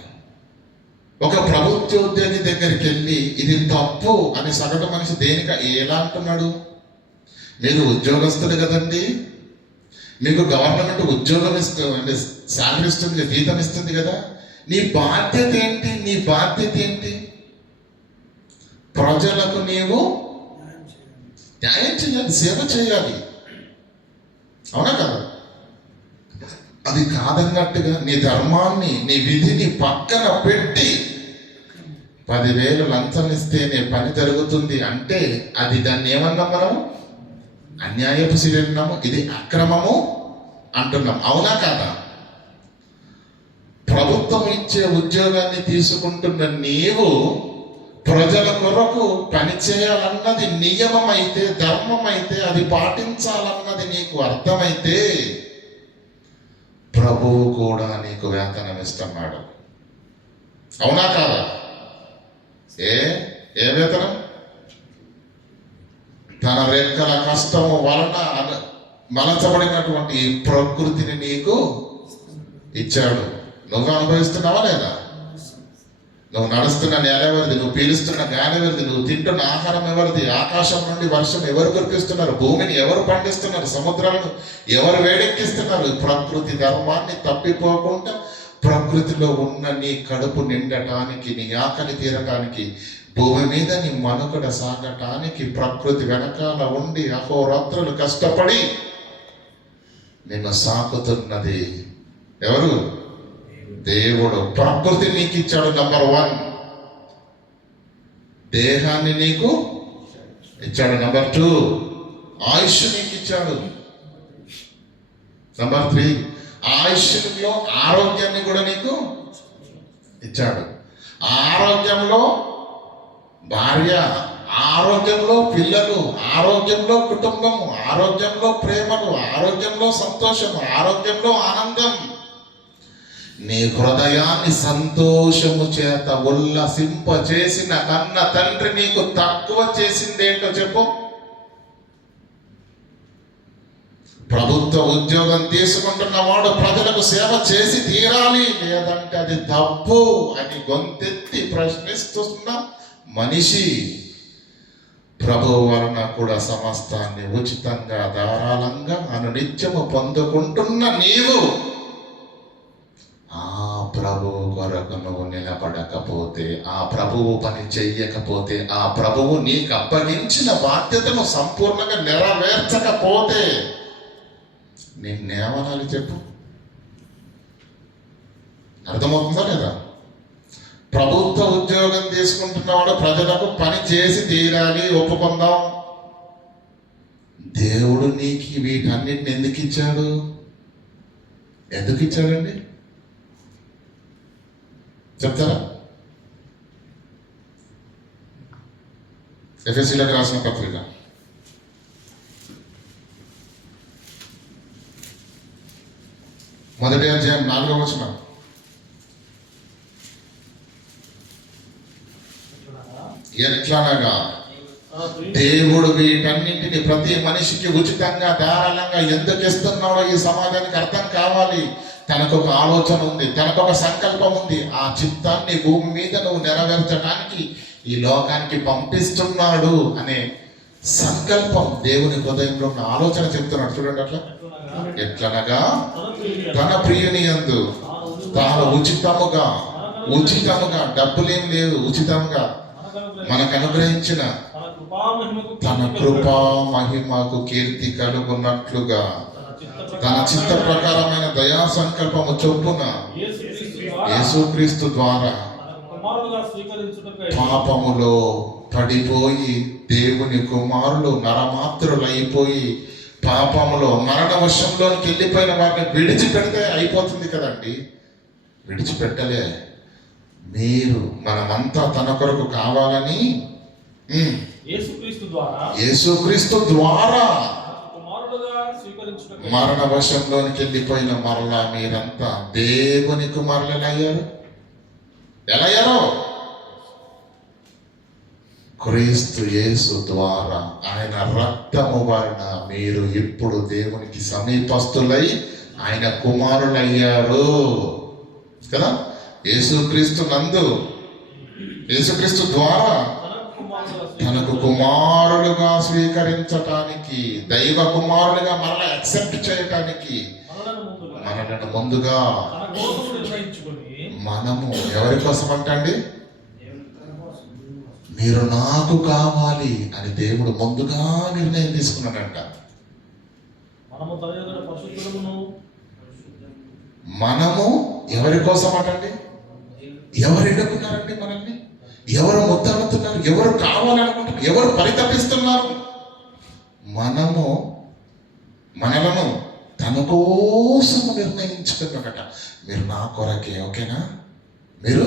ఒక ప్రభుత్వ ఉద్యోగి దగ్గరికి వెళ్ళి ఇది తప్పు అని సగటు మనిషి దేనిక ఎలా అంటున్నాడు? మీరు ఉద్యోగస్తులు కదండి, మీకు గవర్నమెంట్ ఉద్యోగం ఇస్తుంది, శాలరీ ఇస్తుంది, జీతం ఇస్తుంది కదా, నీ బాధ్యత ఏంటి? నీ బాధ్యత ఏంటి? ప్రజలకు నీవు న్యాయం చేయాలి, సేవ చేయాలి. అవునా కదా? అది కాదన్నట్టుగా నీ ధర్మాన్ని, నీ విధిని పక్కన పెట్టి 10,000 లంచం ఇస్తేనే పని జరుగుతుంది అంటే అది దాన్ని ఏమన్నాం మనం? అన్యాయపు సిరి అన్నాము. ఇది అక్రమము అంటున్నాం. అవునా కాదా? ప్రభుత్వం ఇచ్చే ఉద్యోగాన్ని తీసుకుంటున్న నీవు ప్రజల కొరకు పని చేయాలన్నది నియమం అయితే, ధర్మం అయితే, అది పాటించాలన్నది నీకు అర్థమైతే ప్రభువు కూడా నీకు వేతనం ఇస్తున్నాడు. అవునా కాదా? ఏ వేతనం? తన రెక్కల కష్టము వలన మలచబడినటువంటి ఈ ప్రకృతిని నీకు ఇచ్చాడు. నువ్వు అనుభవిస్తున్నావా లేదా? నువ్వు నడుస్తున్న నేల ఎవరిది? నువ్వు పీలుస్తున్న గాలి ఎవరిది? నువ్వు తింటున్న ఆహారం ఎవరిది? ఆకాశం నుండి వర్షం ఎవరు కురిపిస్తున్నారు? భూమిని ఎవరు పండిస్తున్నారు? సముద్రాలను ఎవరు వేడెక్కిస్తున్నారు? ప్రకృతి ధర్మాన్ని తప్పిపోకుండా ప్రకృతిలో ఉన్న నీ కడుపు నిండటానికి, నీ ఆకలి తీరటానికి, భూమి మీద నీ మనుగడ సాగటానికి ప్రకృతి వెనకాల ఉండి అహోరాత్రులు కష్టపడి నిన్ను సాకుతున్నది ఎవరు? దేవుడు. ప్రకృతి నీకు ఇచ్చాడు. నంబర్ 1 దేహాన్ని నీకు ఇచ్చాడు. నంబర్ 2 ఆయుష్ నీకు ఇచ్చాడు. నంబర్ 3 ఆయుష్లో ఆరోగ్యాన్ని కూడా నీకు ఇచ్చాడు. ఆరోగ్యంలో భార్య, ఆరోగ్యంలో పిల్లలు, ఆరోగ్యంలో కుటుంబము, ఆరోగ్యంలో ప్రేమలు, ఆరోగ్యంలో సంతోషము, ఆరోగ్యంలో ఆనందం. నీ హృదయాన్ని సంతోషము చేత ఉల్లసింపచేసిన కన్న తండ్రి నీకు తక్కువ చేసిందేంటో చెప్పు. ప్రభుత్వ ఉద్యోగం తీసుకుంటున్న వాడు ప్రజలకు సేవ చేసి తీరాలి, లేదంటే అది తప్పు అని గొంతెత్తి ప్రశ్నిస్తున్న మనిషి ప్రభువు వలన కూడా సమస్తాన్ని ఉచితంగా ధారాళంగా అనునిత్యము పొందుకుంటున్న నీవు ఆ ప్రభువు కొరకు నువ్వు నిలబడకపోతే, ఆ ప్రభువు పని చెయ్యకపోతే, ఆ ప్రభువు నీకు అప్పగించిన బాధ్యతను సంపూర్ణంగా నెరవేర్చకపోతే నిన్నేమనాలి చెప్పు? అర్థమవుతుందా లేదా? ప్రభుత్వ ఉద్యోగం తీసుకుంటున్నవాడు ప్రజలకు పని చేసి తీరాలి, ఒప్పుకుందాం. దేవుడు నీకు వీటన్నిటిని ఎందుకు ఇచ్చాడు? ఎందుకు ఇచ్చాడండి చెప్తారా? ఎఫెసీలకు రాసిన పత్రిక 1వ అధ్యాయం 4వ వచనం. ఎట్లనగా దేవుడు వీటన్నింటిని ప్రతి మనిషికి ఉచితంగా ధారాళంగా ఎందుకు ఇస్తున్నాడో ఈ సమాజానికి అర్థం కావాలి. తనకు ఒక ఆలోచన ఉంది, తనకు ఒక సంకల్పం ఉంది. ఆ చిత్తాన్ని భూమి మీద నువ్వు నెరవేర్చడానికి ఈ లోకానికి పంపిస్తున్నాడు అనే సంకల్పం దేవుని హృదయంలో ఉన్న ఆలోచన చెప్తున్నాడు. చూడండి అట్లా. ఎట్లనగా తన ప్రియుని యందు తాను ఉచితముగా డబ్బులేం లేదు, ఉచితంగా మనకు అనుగ్రహించిన తన కృపా మహిమకు కీర్తి కలుగున్నట్లుగా తన చిత్త ప్రకారమైన దయా సంకల్పము చొప్పున యేసుక్రీస్తు ద్వారా పాపములో పడిపోయి దేవుని కుమారులు నరమాత్రులైపోయి పాపములో మరణ వశంలోనికి వెళ్ళిపోయిన వారిని విడిచిపెడితే అయిపోతుంది కదండి. విడిచిపెట్టలే. మీరు మనమంతా తన కొరకు కావాలని యేసుక్రీస్తు ద్వారా మరణ వశంలోనికి వెళ్ళిపోయిన మరలా మీరంతా దేవుని కుమారులు ఎలా అయ్యారు? క్రీస్తు యేసు ద్వారా ఆయన రక్తము వలన మీరు ఇప్పుడు దేవునికి సమీపస్తులై ఆయన కుమారులయ్యారు కదా. యేసుక్రీస్తు నందు, యేసుక్రీస్తు ద్వారా తనకు కుమారులుగా స్వీకరించటానికి, దైవ కుమారులుగా మరలా యాక్సెప్ట్ చేయటానికి మనలను ముందుగా మనము ఎవరి కోసం అంటండి? మీరు నాకు కావాలి అని దేవుడు ముందుగా నిర్ణయం తీసుకున్నాడంట. మనము ఎవరి కోసం అంటండి? ఎవరు ఎన్నుకున్నారండి మనల్ని? ఎవరు ముద్దనుతున్నారు? ఎవరు కావాలనుకుంటున్నారు? ఎవరు పరితపిస్తున్నారు? మనలను తన కోసం నిర్ణయించుకున్నాడట. మీరు నా కొరకే, ఓకేనా? మీరు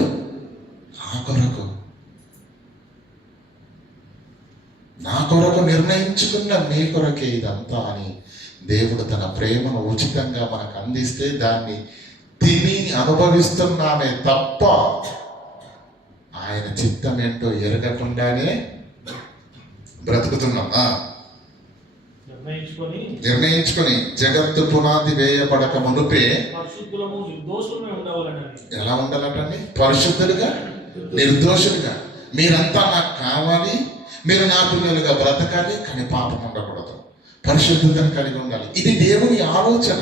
నా కొరకు నిర్ణయించుకున్న మీ కొరకే ఇదంతా అని దేవుడు తన ప్రేమను ఉచితంగా మనకు అందిస్తే దాన్ని తిని అనుభవిస్తున్నామే తప్ప ఆయన చిత్తం ఏంటో ఎరగకుండానే బ్రతుకుతున్నాం. నిర్ణయించుకొని జగత్తు పునాది వేయబడక మునుపే ఎలా ఉండాలంటండి? పరిశుద్ధులుగా, నిర్దోషులుగా. మీరంతా నాకు కావాలి, మీరు నా పిల్లలుగా బ్రతకాలి, కానీ పాపం ఉండకూడదు, పరిశుద్ధతను కలిగి ఉండాలి. ఇది దేవుని ఆలోచన.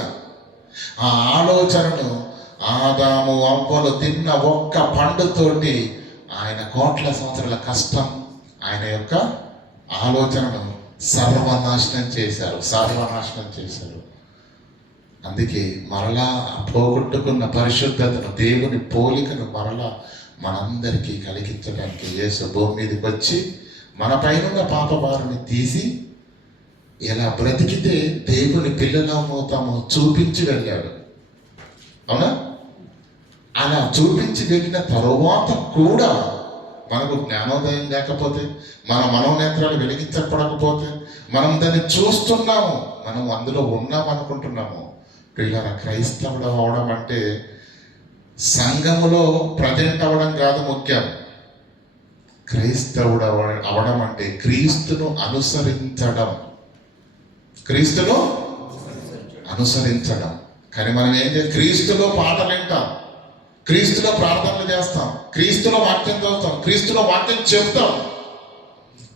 ఆ ఆలోచనను ఆదాము అవ్వలు తిన్న ఒక్క పండుతోటి ఆయన కోట్ల సంవత్సరాల కష్టం, ఆయన యొక్క ఆలోచనను సర్వనాశనం చేశారు. అందుకే మరలా పోగొట్టుకున్న పరిశుద్ధతను, దేవుని పోలికను మరలా మనందరికీ కలిగించడానికి యేసు భూమి మీదకి వచ్చి మన పైన పాప భారాన్ని తీసి ఎలా బ్రతికితే దేవుని పిల్లలమవుతామో చూపించి వెళ్ళాడు. అవునా? అలా చూపించి వెళ్ళిన తరువాత కూడా మనకు జ్ఞానోదయం లేకపోతే, మన మనోనేత్రాలు వెలిగించబడకపోతే, మనం దాన్ని చూస్తున్నాము, మనం అందులో ఉన్నాం అనుకుంటున్నాము. పిల్లల క్రైస్తవుడు అవడం అంటే సంఘములో ప్రజెంట్ అవ్వడం కాదు ముఖ్యం. క్రైస్తవుడు అవడం అంటే క్రీస్తును అనుసరించడం. కానీ మనం ఏం చేస్తాం? క్రీస్తులో పాటలు వింటాం, క్రీస్తులో ప్రార్థనలు చేస్తాం, క్రీస్తులో వాక్యం చదువుతాం, క్రీస్తులో వాక్యం చెప్తాం.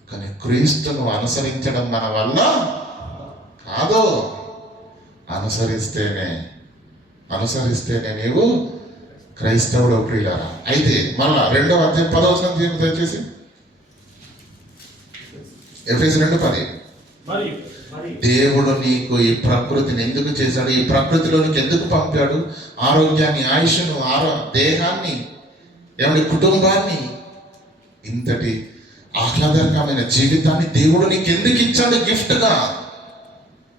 కానీ క్రీస్తును అనుసరించడం మన వల్ల కాదు. అనుసరిస్తేనే నీవు క్రైస్తవుడు ప్రియులారా. అయితే మళ్ళా 2వ అధ్యాయం 10వ వచనం దయచేసి. ఎఫెసీ 2:10. దేవుడు నీకు ఈ ప్రకృతిని ఎందుకు చేశాడు? ఈ ప్రకృతిలోనికి ఎందుకు పంపాడు? ఆరోగ్యాన్ని, ఆయుష్ను, దేహాన్ని ఏమంటే కుటుంబాన్ని, ఇంతటి ఆహ్లాదకరమైన జీవితాన్ని దేవుడు నీకు ఎందుకు ఇచ్చాడు గిఫ్ట్గా?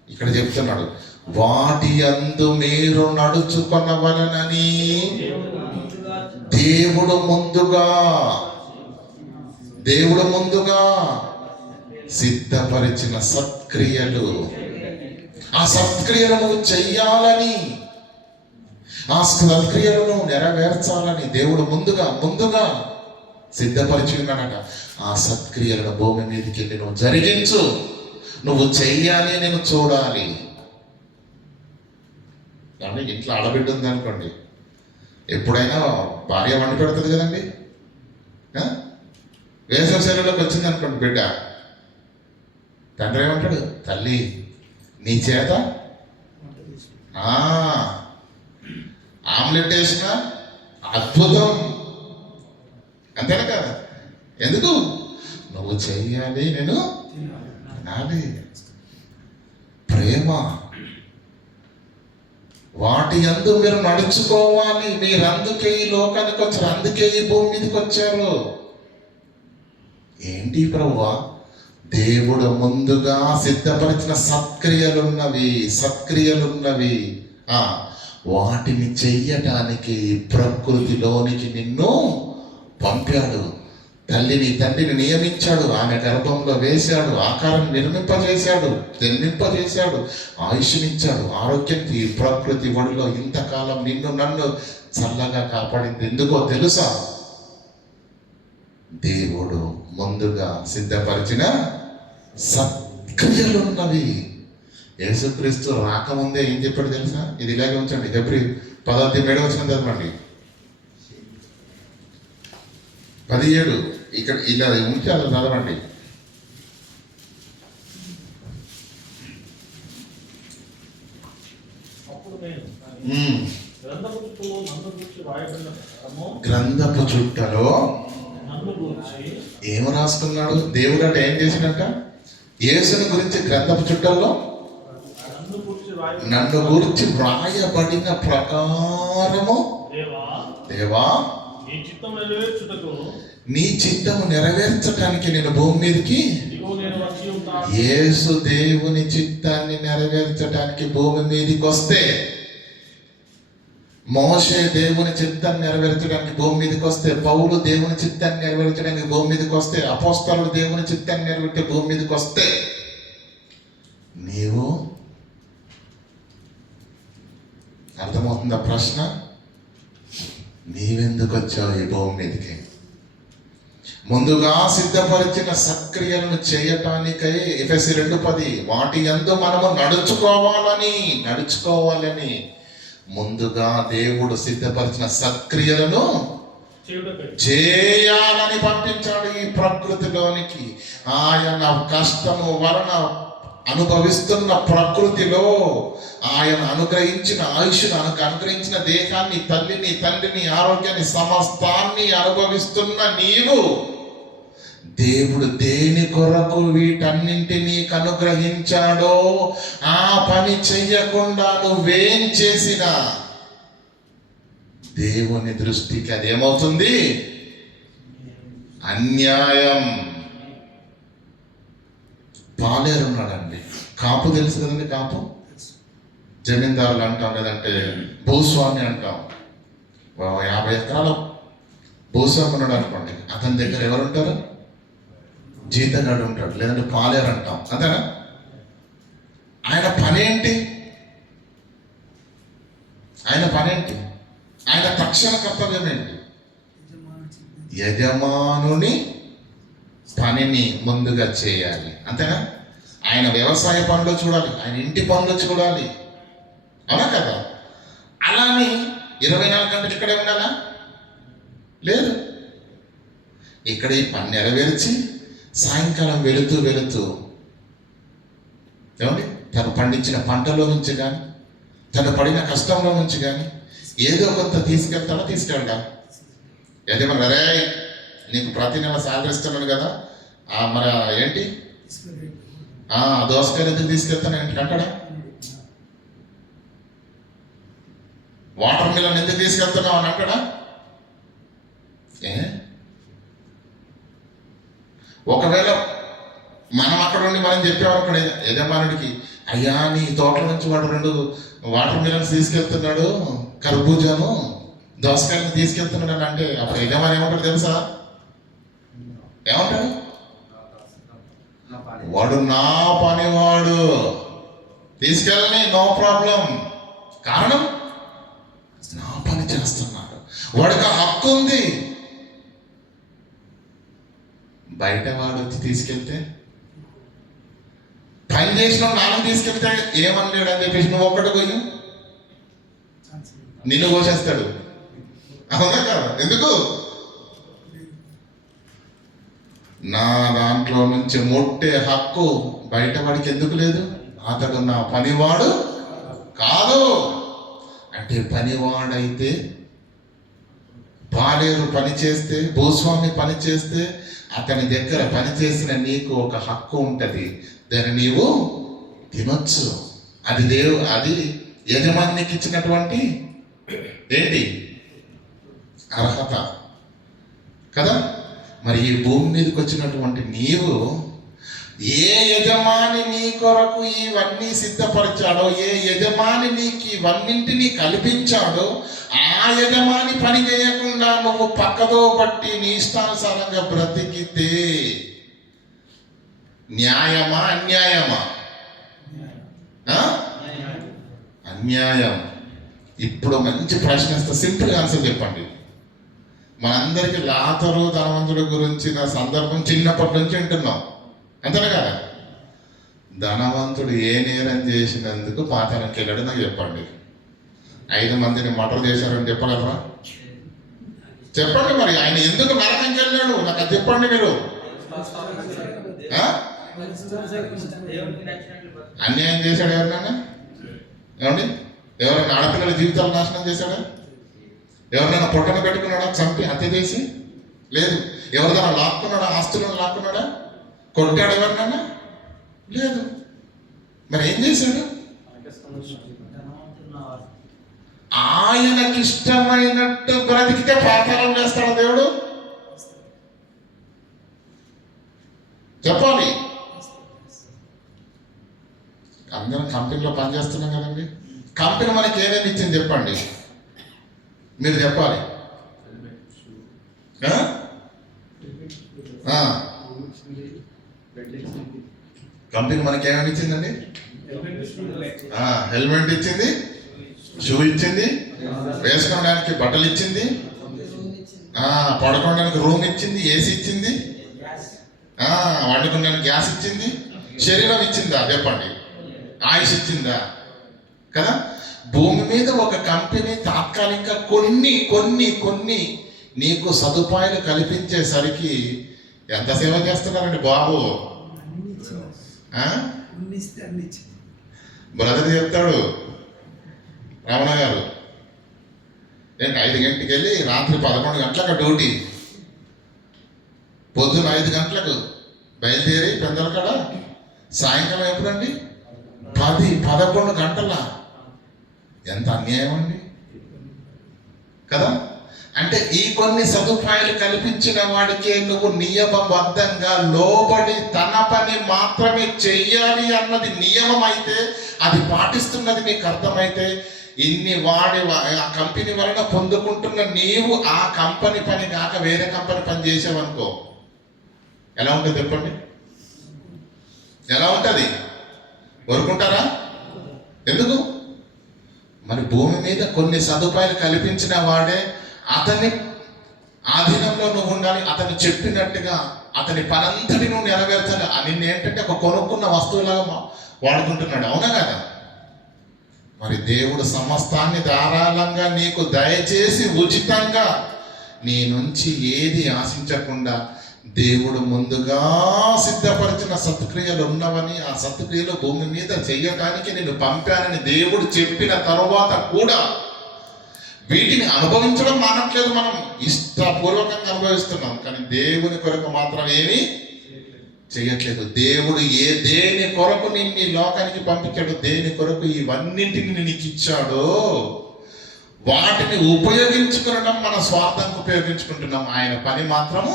ఇక్కడ చెప్తున్నాడు, వాటి యందు మీరు నడుచుకొనవలెనని దేవుడు ముందుగా సిద్ధపరిచిన సత్క్రియలు, ఆ సత్క్రియలను నువ్వు చెయ్యాలని, ఆ సత్క్రియలను నెరవేర్చాలని దేవుడు ముందుగా సిద్ధపరిచి ఉన్నాడట. ఆ సత్క్రియలను భూమి మీదకి వెళ్ళి నువ్వు జరిగించు, నువ్వు చెయ్యాలి, నేను చూడాలి. అంటే ఇంట్లో ఆడబిడ్డ ఉంది అనుకోండి, ఎప్పుడైనా భార్య వండి పెడుతుంది కదండి. వేసవి శరీరంలోకి వచ్చింది అనుకోండి బిడ్డ, తండ్రి ఏమంటాడు, తల్లి నీ చేత ఆమ్లెట్ వేసిన అద్భుతం, అంతేనా కదా? ఎందుకు? నువ్వు చెయ్యాలి, నేను తినాలి. ప్రేమ. వాటి యందు మీరు నడుచుకోవాలి. మీరు అందుకే ఈ లోకానికి వచ్చారు, అందుకే ఈ భూమి మీదకి వచ్చారు. ఏంటి ప్రభువా? దేవుడు ముందుగా సిద్ధపరిచిన సత్క్రియలున్నవి. వాటిని చెయ్యటానికి ప్రకృతిలోనికి నిన్ను పంపాడు. తల్లిని తండ్రిని నియమించాడు, ఆమె గర్భంలో వేశాడు, ఆకారం జన్మింపజేశాడు, ఆయుష్నిచ్చాడు, ఆరోగ్యం. ఈ ప్రకృతి ఒడిలో ఇంతకాలం నిన్ను నన్ను చల్లగా కాపాడింది ఎందుకో తెలుసా? దేవుడు ముందుగా సిద్ధపరిచిన సత్క్రియలున్నవి. యేసుక్రీస్తు రాకముందే ఏం చెప్పాడు తెలుసా? ఇది ఇలాగే ఉంచండి, హెబ్రీ 10:7 చదవండి. 17 ఇక్కడ ఇలా ఉంచి అలా చదవండి. గ్రంథపు చుట్టలో ఏం రాసుకున్నాడు దేవుడు? అంటే ఏం చేసినట్ట? యేసుని గురించి గ్రంథపు చుట్టల్లో నన్ను గురించి వ్రాయబడిన ప్రకారము దేవా నీ చిత్తము నెరవేర్చడానికి నేను భూమి మీదకి, యేసు దేవుని చిత్తాన్ని నెరవేర్చడానికి భూమి మీదకి వస్తే, మోషే దేవుని చిత్తాన్ని నెరవేర్చడానికి భూమి మీదకి వస్తే, పౌలు దేవుని చిత్తాన్ని నెరవేర్చడానికి భూమి మీదకి వస్తే, అపోస్తలుడు దేవుని చిత్తాన్ని నెరవేర్చే భూమి మీదకి వస్తే, నీవు అర్థమవుతుందా ప్రశ్న? నీవెందుకు వచ్చావు ఈ భూమి మీదకి? ముందుగా సిద్ధపరిచిన సత్క్రియలను చేయటానికై ఎఫెసీ 2:10 వాటి యందు మనము నడుచుకోవాలని ముందుగా దేవుడు సిద్ధపరిచిన సత్క్రియలను చేయాలని పంపించాడు ఈ ప్రకృతిలోనికి. ఆయన కష్టము వలన అనుభవిస్తున్న ప్రకృతిలో ఆయన అనుగ్రహించిన ఆయుష్ను, అనుగ్రహించిన దేహాన్ని, తల్లిని తండ్రిని, ఆరోగ్యాన్ని, సమస్తాన్ని అనుభవిస్తున్న నీవు, దేవుడు దేని కొరకు వీటన్నింటినీ అనుగ్రహించాడో ఆ పని చెయ్యకుండా నువ్వేం చేసినా దేవుని దృష్టికి అదేమవుతుంది? అన్యాయం. పాలేరున్నాడండి, కాపు తెలుసు కదండి. కాపు జమీందారులు అంటాం, లేదంటే భూస్వామి అంటాం. 50 ఎకరాల భూస్వామి ఉన్నాడు అనుకోండి, అతని దగ్గర ఎవరుంటారు? జీతగాడు ఉంటాడు, లేదంటే పాలేరు అంటాం, అంతేనా? ఆయన పనేంటి? ఆయన తక్షణ కర్తవ్యం ఏంటి? యజమానుని పనిని ముందుగా చేయాలి, అంతేనా? ఆయన వ్యవసాయ పనులు చూడాలి, ఆయన ఇంటి పనులు చూడాలి, అవునా కదా? అలాని 24 గంటలు ఇక్కడే ఉండాలా? లేదు. ఇక్కడ ఈ పని నెరవేర్చి సాయంకాలం వెళుతూ ఏమండి తను పండించిన పంటలో నుంచి కానీ, తను పడిన కష్టంలో నుంచి కానీ ఏదో కొంత తీసుకెళ్ళడా? యజమాని రే నీకు ప్రతి నెల శాలరీ ఇస్తున్నాను కదా, మరి ఏంటి దోసకాయలు ఎందుకు తీసుకెళ్తాను ఏంటి అంటాడా? వాటర్ మిలన్ ఎందుకు తీసుకెళ్తున్నావు అని అంటాడా? ఏ ఒకవేళ మనం అక్కడ ఉండి మనం చెప్పామనుకోండి యజమానుడికి, అయ్యా నీ తోటల నుంచి వాడు 2 వాటర్ మిలన్స్ తీసుకెళ్తున్నాడు, కర్బూజాను దోసకాయలను తీసుకెళ్తున్నాడు అని అంటే అప్పుడు యజమాని ఏమంటాడు తెలుసా? ఏమంటాడు? వాడు నా పనివాడు, తీసుకెళ్ళని, నో ప్రాబ్లం. కారణం నా పని చేస్తున్నాడు, వాడికి హక్కు ఉంది. బయట వాడు వచ్చి తీసుకెళ్తే, పని చేసిన 4 తీసుకెళ్తే ఏమనలేడు అని చెప్పేసి నువ్వు ఒక్కటి పోయి నిన్ను కోసేస్తాడు. అవునా కదా? ఎందుకు? నా దాంట్లో నుంచి ముట్టే హక్కు బయట వాడికి ఎందుకు లేదు? అతడు నా పనివాడు కాదు. అంటే పనివాడైతే పాలేరు పని చేస్తే, భూస్వామి పని చేస్తే, అతని దగ్గర పనిచేసిన నీకు ఒక హక్కు ఉంటుంది, దాన్ని నీవు తినొచ్చు. అది యజమానికి ఇచ్చినటువంటి ఏంటి అర్హత కదా. మరి ఈ భూమి మీదకి వచ్చినటువంటి నీవు ఏ యజమాని నీ కొరకు ఇవన్నీ సిద్ధపరిచాడో, ఏ యజమాని నీకు ఇవన్నింటినీ కల్పించాడో, ఆ యజమాని పని చేయకుండా నువ్వు పక్కదో పట్టి నీ ఇష్టానుసారంగా బ్రతికితే న్యాయమా అన్యాయమా? అన్యాయం. ఇప్పుడు మంచి ప్రశ్న ఇస్తా, సింపుల్ ఆన్సర్ చెప్పండి. మనందరికీ లాజరు ధనవంతుడి గురించిన సందర్భం చిన్నప్పటి నుంచి వింటున్నాం, అంతేనా కదా? ధనవంతుడు ఏ నేరం చేసినందుకు పాతాళానికి వెళ్ళాడు నాకు చెప్పండి. 5 మందిని మర్డర్ చేశారని చెప్పగలరా? చెప్పండి. మరి ఆయన ఎందుకు నరకంకి వెళ్ళాడు నాకు అది చెప్పండి మీరు. అన్యాయం చేశాడు ఎవరినైనా? ఏమండి? ఎవరైనా ఆడపిల్లల జీవితాలు నాశనం చేశాడా? ఎవరినైనా పొట్టను పెట్టుకున్నాడా? చంపి హత్య చేసి? లేదు. ఎవరిదైనా లాక్కున్నాడా? ఆస్తులను లాక్కున్నాడా? కొట్టాడు ఎవరినైనా? లేదు. మరి ఏం చేశాడు? ఆయనకి ఇష్టమైనట్టు బ్రతికితే పాతాళం వేస్తాడు దేవుడు? చెప్పాలి. అందరం కంపెనీలో పనిచేస్తున్నాం కదండి. కంపెనీ మనకి ఏమేమి ఇచ్చింది చెప్పండి, మీరు చెప్పాలి. కంపెనీ మనకి ఏమేమి ఇచ్చిందండి? హెల్మెట్ ఇచ్చింది, షూ ఇచ్చింది, వేసుకోవడానికి బట్టలు ఇచ్చింది, పడుకోవడానికి రూమ్ ఇచ్చింది, ఏసీ ఇచ్చింది, వండుకోవడానికి గ్యాస్ ఇచ్చింది, శరీరం ఇచ్చిందా చెప్పండి? ఆయుష్ ఇచ్చిందా? కదా. భూమి మీద ఒక కంపెనీ తాత్కాలిక కొన్ని కొన్ని కొన్ని నీకు సదుపాయాలు కల్పించేసరికి ఎంత సేవ చేస్తున్నారండి బాబు. బ్రదర్ చెప్తాడు రమణ గారు, ఏంటి 5 గంటలకు వెళ్ళి రాత్రి 11 గంటలకు డ్యూటీ, పొద్దున 5 గంటలకు బయలుదేరి పెందలకాడ సాయంకాలం ఎప్పుడండి 10-11 గంటల. ఎంత అన్యాయం అండి కదా. అంటే ఈ కొన్ని సదుపాయాలు కల్పించిన వాడికే నువ్వు నియమబద్ధంగా లోబడి తన పని మాత్రమే చెయ్యాలి అన్నది నియమం అయితే, అది పాటిస్తున్నది నీకు అర్థమైతే, ఇన్ని వాడి ఆ కంపెనీ వలన పొందుకుంటున్న నీవు ఆ కంపెనీ పని కాక వేరే కంపెనీ పని చేసావనుకో ఎలా ఉంటుంది చెప్పండి? ఎలా ఉంటుంది? కోరుకుంటారా? ఎందుకు? మరి భూమి మీద కొన్ని సదుపాయాలు కల్పించిన వాడే అతని ఆధీనంలో నువ్వు ఉండాలి, అతను చెప్పినట్టుగా అతని పనంతటి నువ్వు నెరవేర్చాలి. నిన్ను ఏంటంటే ఒక కొనుక్కున్న వస్తువులాగా వాడుకుంటున్నాడు, అవునా కదా? మరి దేవుడు సమస్తాన్ని ధారాళంగా నీకు దయచేసి ఉచితంగా నీ నుంచి ఏది ఆశించకుండా దేవుడు ముందుగా సిద్ధపరిచిన సత్క్రియలు ఉన్నవని, ఆ సత్క్రియలు భూమి మీద చెయ్యడానికి నేను పంపానని దేవుడు చెప్పిన తర్వాత కూడా వీటిని అనుభవించడం మానట్లేదు. మనం ఇష్టపూర్వకంగా అనుభవిస్తున్నాం, కానీ దేవుని కొరకు మాత్రం ఏమీ చేయట్లేదు. దేవుడు దేని కొరకు నిన్ను ఈ లోకానికి పంపించాడు, దేని కొరకు ఇవన్నింటిని నీకు ఇచ్చాడో వాటిని ఉపయోగించుకునడం మన స్వార్థంకు ఉపయోగించుకుంటున్నాం. ఆయన పని మాత్రము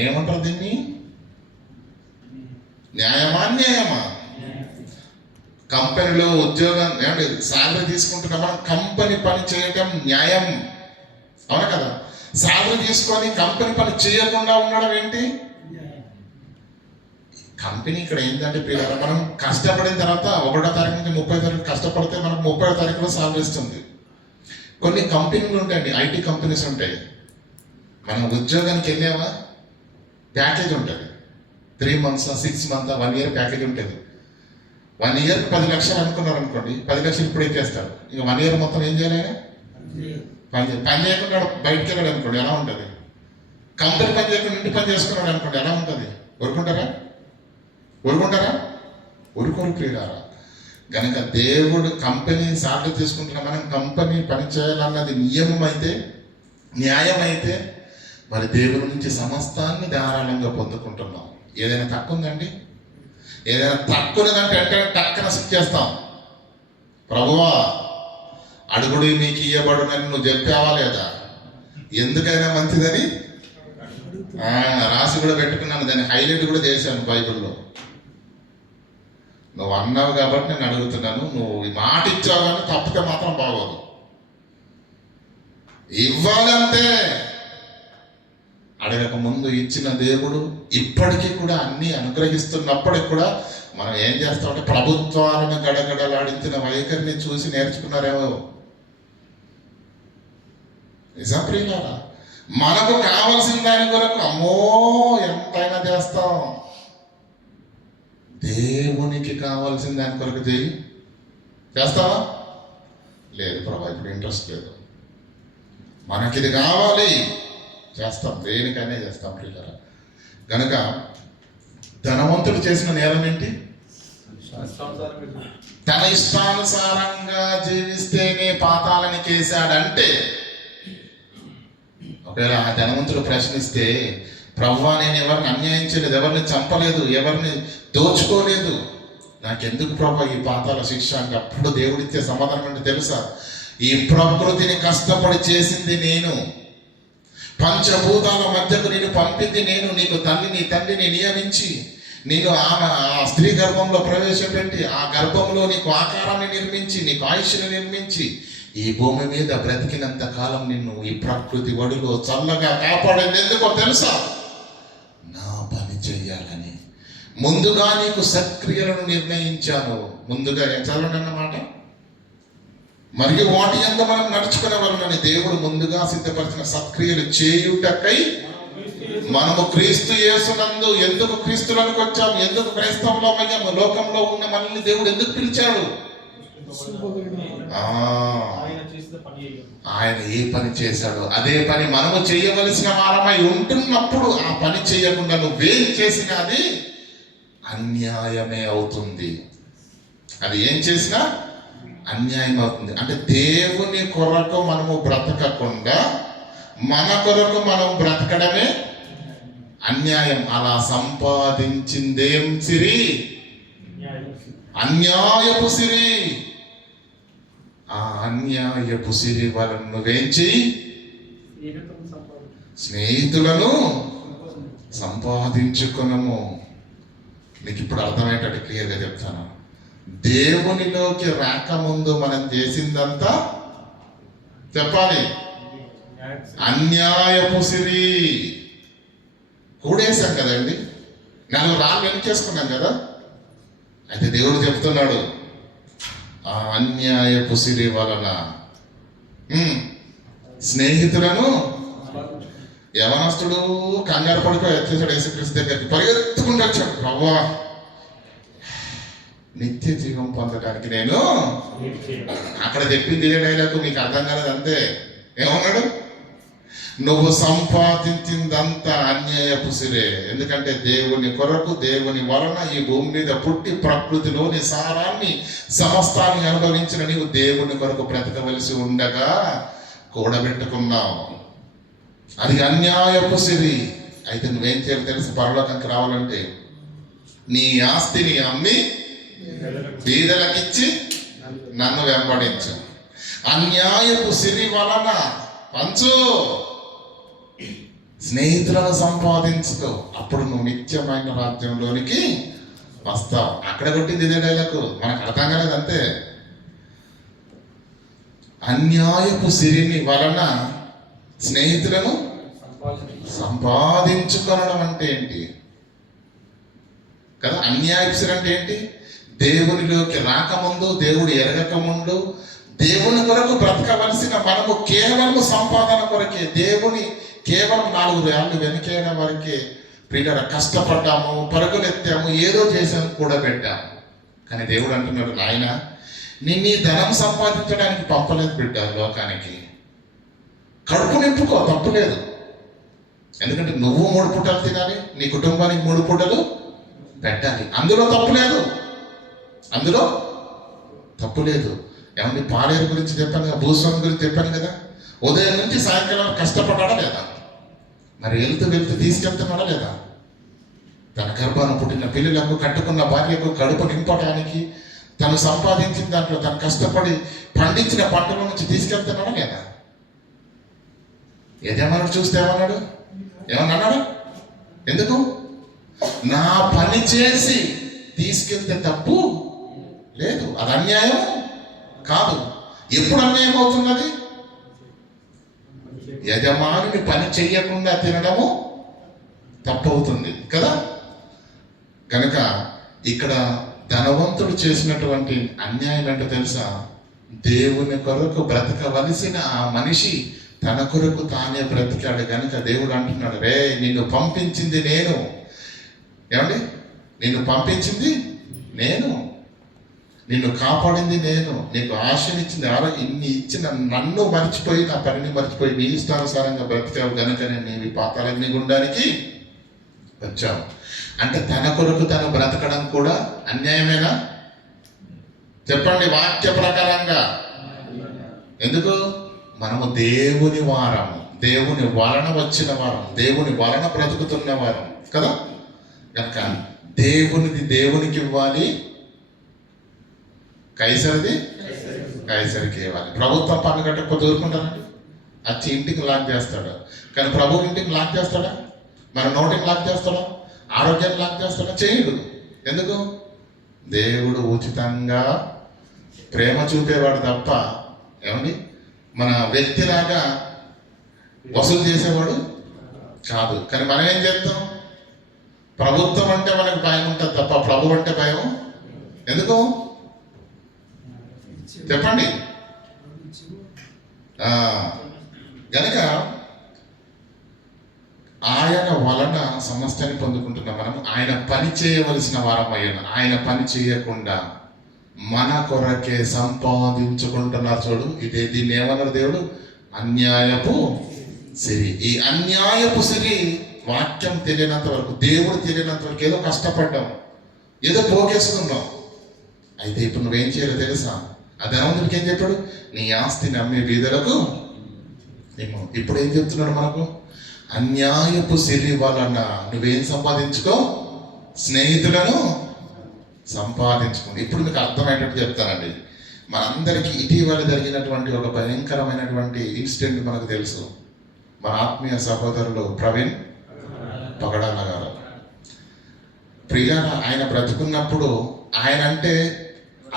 ఏమంటారు దీన్ని? న్యాయమా అన్యాయమా? కంపెనీలో ఉద్యోగం ఏమంటే శాలరీ తీసుకుంటున్నాం, మనం కంపెనీ పని చేయటం న్యాయం, అవునా కదా? శాలరీ తీసుకొని కంపెనీ పని చేయకుండా ఉండడం ఏంటి? కంపెనీ ఇక్కడ ఏంటంటే ప్రియులారా, మనం కష్టపడిన తర్వాత 1వ తారీఖు నుంచి 30వ తారీఖు కష్టపడితే మనకు 30వ తారీఖులో శాలరీ ఇస్తుంది. కొన్ని కంపెనీలు ఉంటాయండి, ఐటీ కంపెనీస్ ఉంటాయి. మనం ఉద్యోగానికి వెళ్ళామా ప్యాకేజ్ ఉంటుంది, 3 months 6 months 1 year ప్యాకేజ్ ఉంటుంది. 1 year 10 లక్షలు అనుకున్నారు అనుకోండి, 10 లక్షలు ఇప్పుడు ఎక్కేస్తారు. ఇక 1 year మొత్తం ఏం చేయాలి? పని చేయకుండా బయటకు వెళ్ళాడు అనుకోండి, ఎలా ఉంటుంది? కంపెనీ పని చేయకుండా ఇంటి పని చేసుకున్నాడు అనుకోండి, ఎలా ఉంటుంది? ఊరుకుంటారా? ఊరుకోరు ప్రియులారా. కనుక దేవుడు కంపెనీ సార్లు తీసుకుంటున్న మనం కంపెనీ పని చేయాలన్నది నియమం అయితే, న్యాయం అయితే, మరి దేవుడి నుంచి సమస్తాన్ని ధారాళంగా పొందుకుంటున్నాం. ఏదైనా తక్కువ ఉందండి? ఏదైనా తక్కువదంటే వెంటనే టక్కన చేస్తాం. ప్రభువా అడుగుడు మీకు ఇయ్యబడునని నువ్వు చెప్పావా లేదా? ఎందుకైనా మంచిదని రాసి కూడా పెట్టుకున్నాను, దాన్ని హైలైట్ కూడా చేశాను బైబిల్లో. నువ్వు అన్నావు కాబట్టి నేను అడుగుతున్నాను, నువ్వు ఈ మాట ఇచ్చావు కానీ తప్పితే మాత్రం బాగోదు. ఇవ్వాలంటే అడగక ముందు ఇచ్చిన దేవుడు ఇప్పటికీ కూడా అన్ని అనుగ్రహిస్తున్నప్పటికి కూడా మనం ఏం చేస్తామంటే ప్రభుత్వాలను గడగడలాడించిన వైఖరిని చూసి నేర్చుకున్నారేమో. నిజం ప్రియులారా, మనకు కావలసిన దాని కొరకు అమ్మో ఎంతైనా చేస్తాం. దేవునికి కావాల్సిన దాని కొరకు చేస్తావా? లేదు ప్రభా, ఇప్పుడు ఇంట్రెస్ట్ లేదు, మనకి ఇది కావాలి, చేస్తాం, దేనికైనా చేస్తాం ప్రియులారా. కనుక ధనవంతుడు చేసిన నేరం ఏంటి? తన ఇష్టానుసారంగా జీవిస్తేనే పాతాళానికి వేశాడంటే, ఒకవేళ ఆ ధనవంతుడు ప్రశ్నిస్తే, ప్రభువా నేను ఎవరిని అన్యాయం చేయలేదు, ఎవరిని చంపలేదు, ఎవరిని దోచుకోలేదు, నాకెందుకు ప్రభా ఈ పాతాల శిక్ష అంటే, అప్పుడు దేవుడిచ్చే సమాధానం అంటే తెలుసా? ఈ ప్రకృతిని కష్టపడి చేసింది నేను, పంచభూతాల మధ్యకు నేను పంపింది నేను, నీకు తల్లిని తండ్రిని నియమించి నేను ఆ స్త్రీ గర్భంలో ప్రవేశపెట్టి ఆ గర్భంలో నీకు ఆకారాన్ని నిర్మించి నీకు ఆయుష్ని నిర్మించి ఈ భూమి మీద బ్రతికినంత కాలం నిన్ను ఈ ప్రకృతి ఒడిలో చల్లగా కాపాడేది ఎందుకో తెలుసా? నా పని చెయ్యాలని ముందుగా నీకు సత్క్రియలను నిర్ణయించాను. ముందుగా ఏం చదవండి అన్నమాట. మరియు వాటి యందు మనం నడుచుకునే వాళ్ళని దేవుడు ముందుగా సిద్ధపరిచిన సత్క్రియలు చేయుటకై మనము క్రీస్తు యేసునందు. ఎందుకు క్రీస్తులోనికి వచ్చాము? ఎందుకు క్రైస్తవంలో అయ్యాము? లోకంలో ఉన్న మనల్ని దేవుడు ఎందుకు పిలిచాడు? ఆయన ఏ పని చేశాడో అదే పని మనము చేయవలసిన వారమై ఉంటున్నప్పుడు ఆ పని చేయకుండా నువ్వేం చేసినా అది అన్యాయమే అవుతుంది. అది ఏం చేసినా అన్యాయం అవుతుంది. అంటే దేవుని కొరకు మనము బ్రతకకుండా మన కొరకు మనం బ్రతకడమే అన్యాయం. అలా సంపాదించిందేం సిరి? అన్యాయపు సిరి. ఆ అన్యాయపు సిరి వలన నువ్వేం చెయ్యి? స్నేహితులను సంపాదించుకునము. మీకు ఇప్పుడు అర్థమయ్యేటట్టు క్లియర్గా చెప్తాను. దేవునిలోకి రాకముందు మనం చేసిందంతా చెప్పాలి అన్యాయపు సిరి. కూడేశాం కదండి, 4 రాళ్ళు వెనకేసుకున్నాం కదా. అయితే దేవుడు చెప్తున్నాడు, ఆ అన్యాయపు సిరి వలన స్నేహితులను. యవనస్తుడు కంగారు పడిపోయి వచ్చేసాడు యేసుక్రీస్తు దగ్గరికి, పరిగెత్తుకుంటూ వచ్చాడు, ప్రభువా నిత్య జీవం పొందడానికి నేను. అక్కడ చెప్పింది ఏ డైలాగు మీకు అర్థం కాలేదు అంతే. ఏమన్నాడు? నువ్వు సంపాదించిందంతా అన్యాయపు సిరే. ఎందుకంటే దేవుని కొరకు దేవుని వలన ఈ భూమి మీద పుట్టి ప్రకృతిలోని సారాన్ని సమస్తాన్ని అనుభవించిన నీవు దేవుని కొరకు బ్రతకవలసి ఉండగా కూడబెట్టుకున్నావు. అది అన్యాయపు సిరి. అయితే నువ్వేం చేయాలి తెలుసు? పరలోకానికి రావాలంటే నీ ఆస్తిని అమ్మి బీదలకిచ్చి నన్ను వెంబడించు. అన్యాయపు సిరి వలన పంచు, స్నేహితులను సంపాదించుకో, అప్పుడు నువ్వు నిత్యమైన రాజ్యంలోనికి వస్తావు. అక్కడ కొట్టింది ఇదే డైలాగ్, మనకు అర్థం కాలేదు అంతే. అన్యాయపు సిరిని వలన స్నేహితులను సంపాదించుకోవడం అంటే ఏంటి కదా? అన్యాయపు సిరి అంటే ఏంటి? దేవునిలోకి రాకముందు, దేవుడు ఎరగకముందు, దేవుని కొరకు బ్రతకవలసిన మనము కేవలం సంపాదన కొరకే, దేవుని కేవలం 4 రాళ్ళు వెనకేయడం వరకే ప్రియుల కష్టపడ్డాము, పరుగులెత్తాము, ఏదో చేసాము, కూడా పెట్టాము. కానీ దేవుడు అంటున్నాడు, నాయన నిన్ను ఈ ధనం సంపాదించడానికి పంపలేదు బిడ్డ లోకానికి. కడుపు నింపుకో, తప్పులేదు. ఎందుకంటే నువ్వు 3 పూటలు తినాలి, నీ కుటుంబానికి 3 పూటలు పెట్టాలి. అందులో తప్పులేదు, అందులో తప్పులేదు. ఏమండి, పాలేరు గురించి చెప్పాను కదా, భూస్వామి గురించి చెప్పాను కదా. ఉదయం నుంచి సాయంకాలం కష్టపడ్డా లేదా? మరి వెళ్తూ తీసుకెళ్తున్నాడా లేదా? తన గర్భాన పుట్టిన పిల్లలకు, కట్టుకున్న భార్యకు కడుపు నింపడానికి తను సంపాదించిన దాంట్లో తను కష్టపడి పండించిన పంటల నుంచి తీసుకెళ్తున్నాడా లేదా? యజమానుడు చూస్తే ఏమన్నాడు? ఏమన్నాడు? ఎందుకు? నా పని చేసి తీసుకెళ్తే తప్పు లేదు, అది అన్యాయం కాదు. ఎప్పుడు అన్యాయం అవుతున్నది? యజమానుని పని చెయ్యకుండా తినడము తప్పవుతుంది కదా. కనుక ఇక్కడ ధనవంతుడు చేసినటువంటి అన్యాయం ఏంటో తెలుసా? దేవుని కొరకు బ్రతకవలసిన ఆ మనిషి తన కొరకు తానే బ్రతికాడు. కనుక దేవుడు అంటున్నాడు, రే నిన్ను పంపించింది నేను. ఏమండి, నిన్ను పంపించింది నేను, నిన్ను కాపాడింది నేను, నీకు ఆశనిచ్చింది ఇన్ని ఇచ్చిన నన్ను మర్చిపోయి, నా పనిని మర్చిపోయి నీ ఇష్టానుసారంగా బ్రతికావు. కనుక నేను నీ పాతాలన్నీ గుండానికి వచ్చావు. అంటే తన కొరకు తను బ్రతకడం కూడా అన్యాయమేనా? చెప్పండి వాక్య ప్రకారంగా. ఎందుకు? మనము దేవుని వారము, దేవుని వలన వచ్చిన వారం, దేవుని వలన బ్రతుకుతున్న వారం కదా. కనుక దేవునిది దేవునికి ఇవ్వాలి, కైసరిది కైసరికి ఇవ్వాలి. ప్రభుత్వం పన్ను కట్టకపోతే ఊరుకుంటారండి? వచ్చి ఇంటికి లాక్ చేస్తాడు. కానీ ప్రభు ఇంటికి లాక్ చేస్తాడా? మన నోటికి లాక్ చేస్తాడా? ఆరోగ్యాన్ని లాక్ చేస్తాడా? చేయడు. ఎందుకు? దేవుడు ఉచితంగా ప్రేమ చూపేవాడు తప్ప, ఏమండి, మన వ్యక్తిలాగా వసూలు చేసేవాడు కాదు. కానీ మనం ఏం చేస్తాం? ప్రభుత్వం అంటే మనకు భయం ఉంటుంది తప్ప ప్రభు అంటే భయం ఎందుకు? చెప్పండి. గనక ఆయన వలన సమస్తాన్ని పొందుకుంటున్నాం. మనం ఆయన పని చేయవలసిన వారం అయ్యాను. ఆయన పని చేయకుండా మన కొరకే సంపాదించుకుంటున్నారు. చూడు, దీన్ని ఏమన్నారు దేవుడు? అన్యాయపు సిరి. ఈ అన్యాయపు సిరి వాక్యం తెలియనంత వరకు, దేవుడు తెలియనంత వరకు ఏదో కష్టపడ్డాం, ఏదో పోగేసుకున్నాం. అయితే ఇప్పుడు నువ్వేం చేయాలో తెలుసా? ఆ ధనవంతుడికి ఏం చెప్పాడు? నీ ఆస్తిని అమ్మే బీదలకు ఏమో. ఇప్పుడు ఏం చెప్తున్నాడు మనకు? అన్యాయపు సిరి వలన నువ్వేం సంపాదించుకో? స్నేహితులను సంపాదించుకో. ఇప్పుడు మీకు అర్థమయ్యేటట్టు చెప్తానండి. మనందరికీ ఇటీవల జరిగినటువంటి ఒక భయంకరమైనటువంటి ఇన్సిడెంట్ మనకు తెలుసు. మన ఆత్మీయ సహోదరులు ప్రవీణ్ పగడాల గారు. ప్రియాన ఆయన బ్రతుకున్నప్పుడు, ఆయన అంటే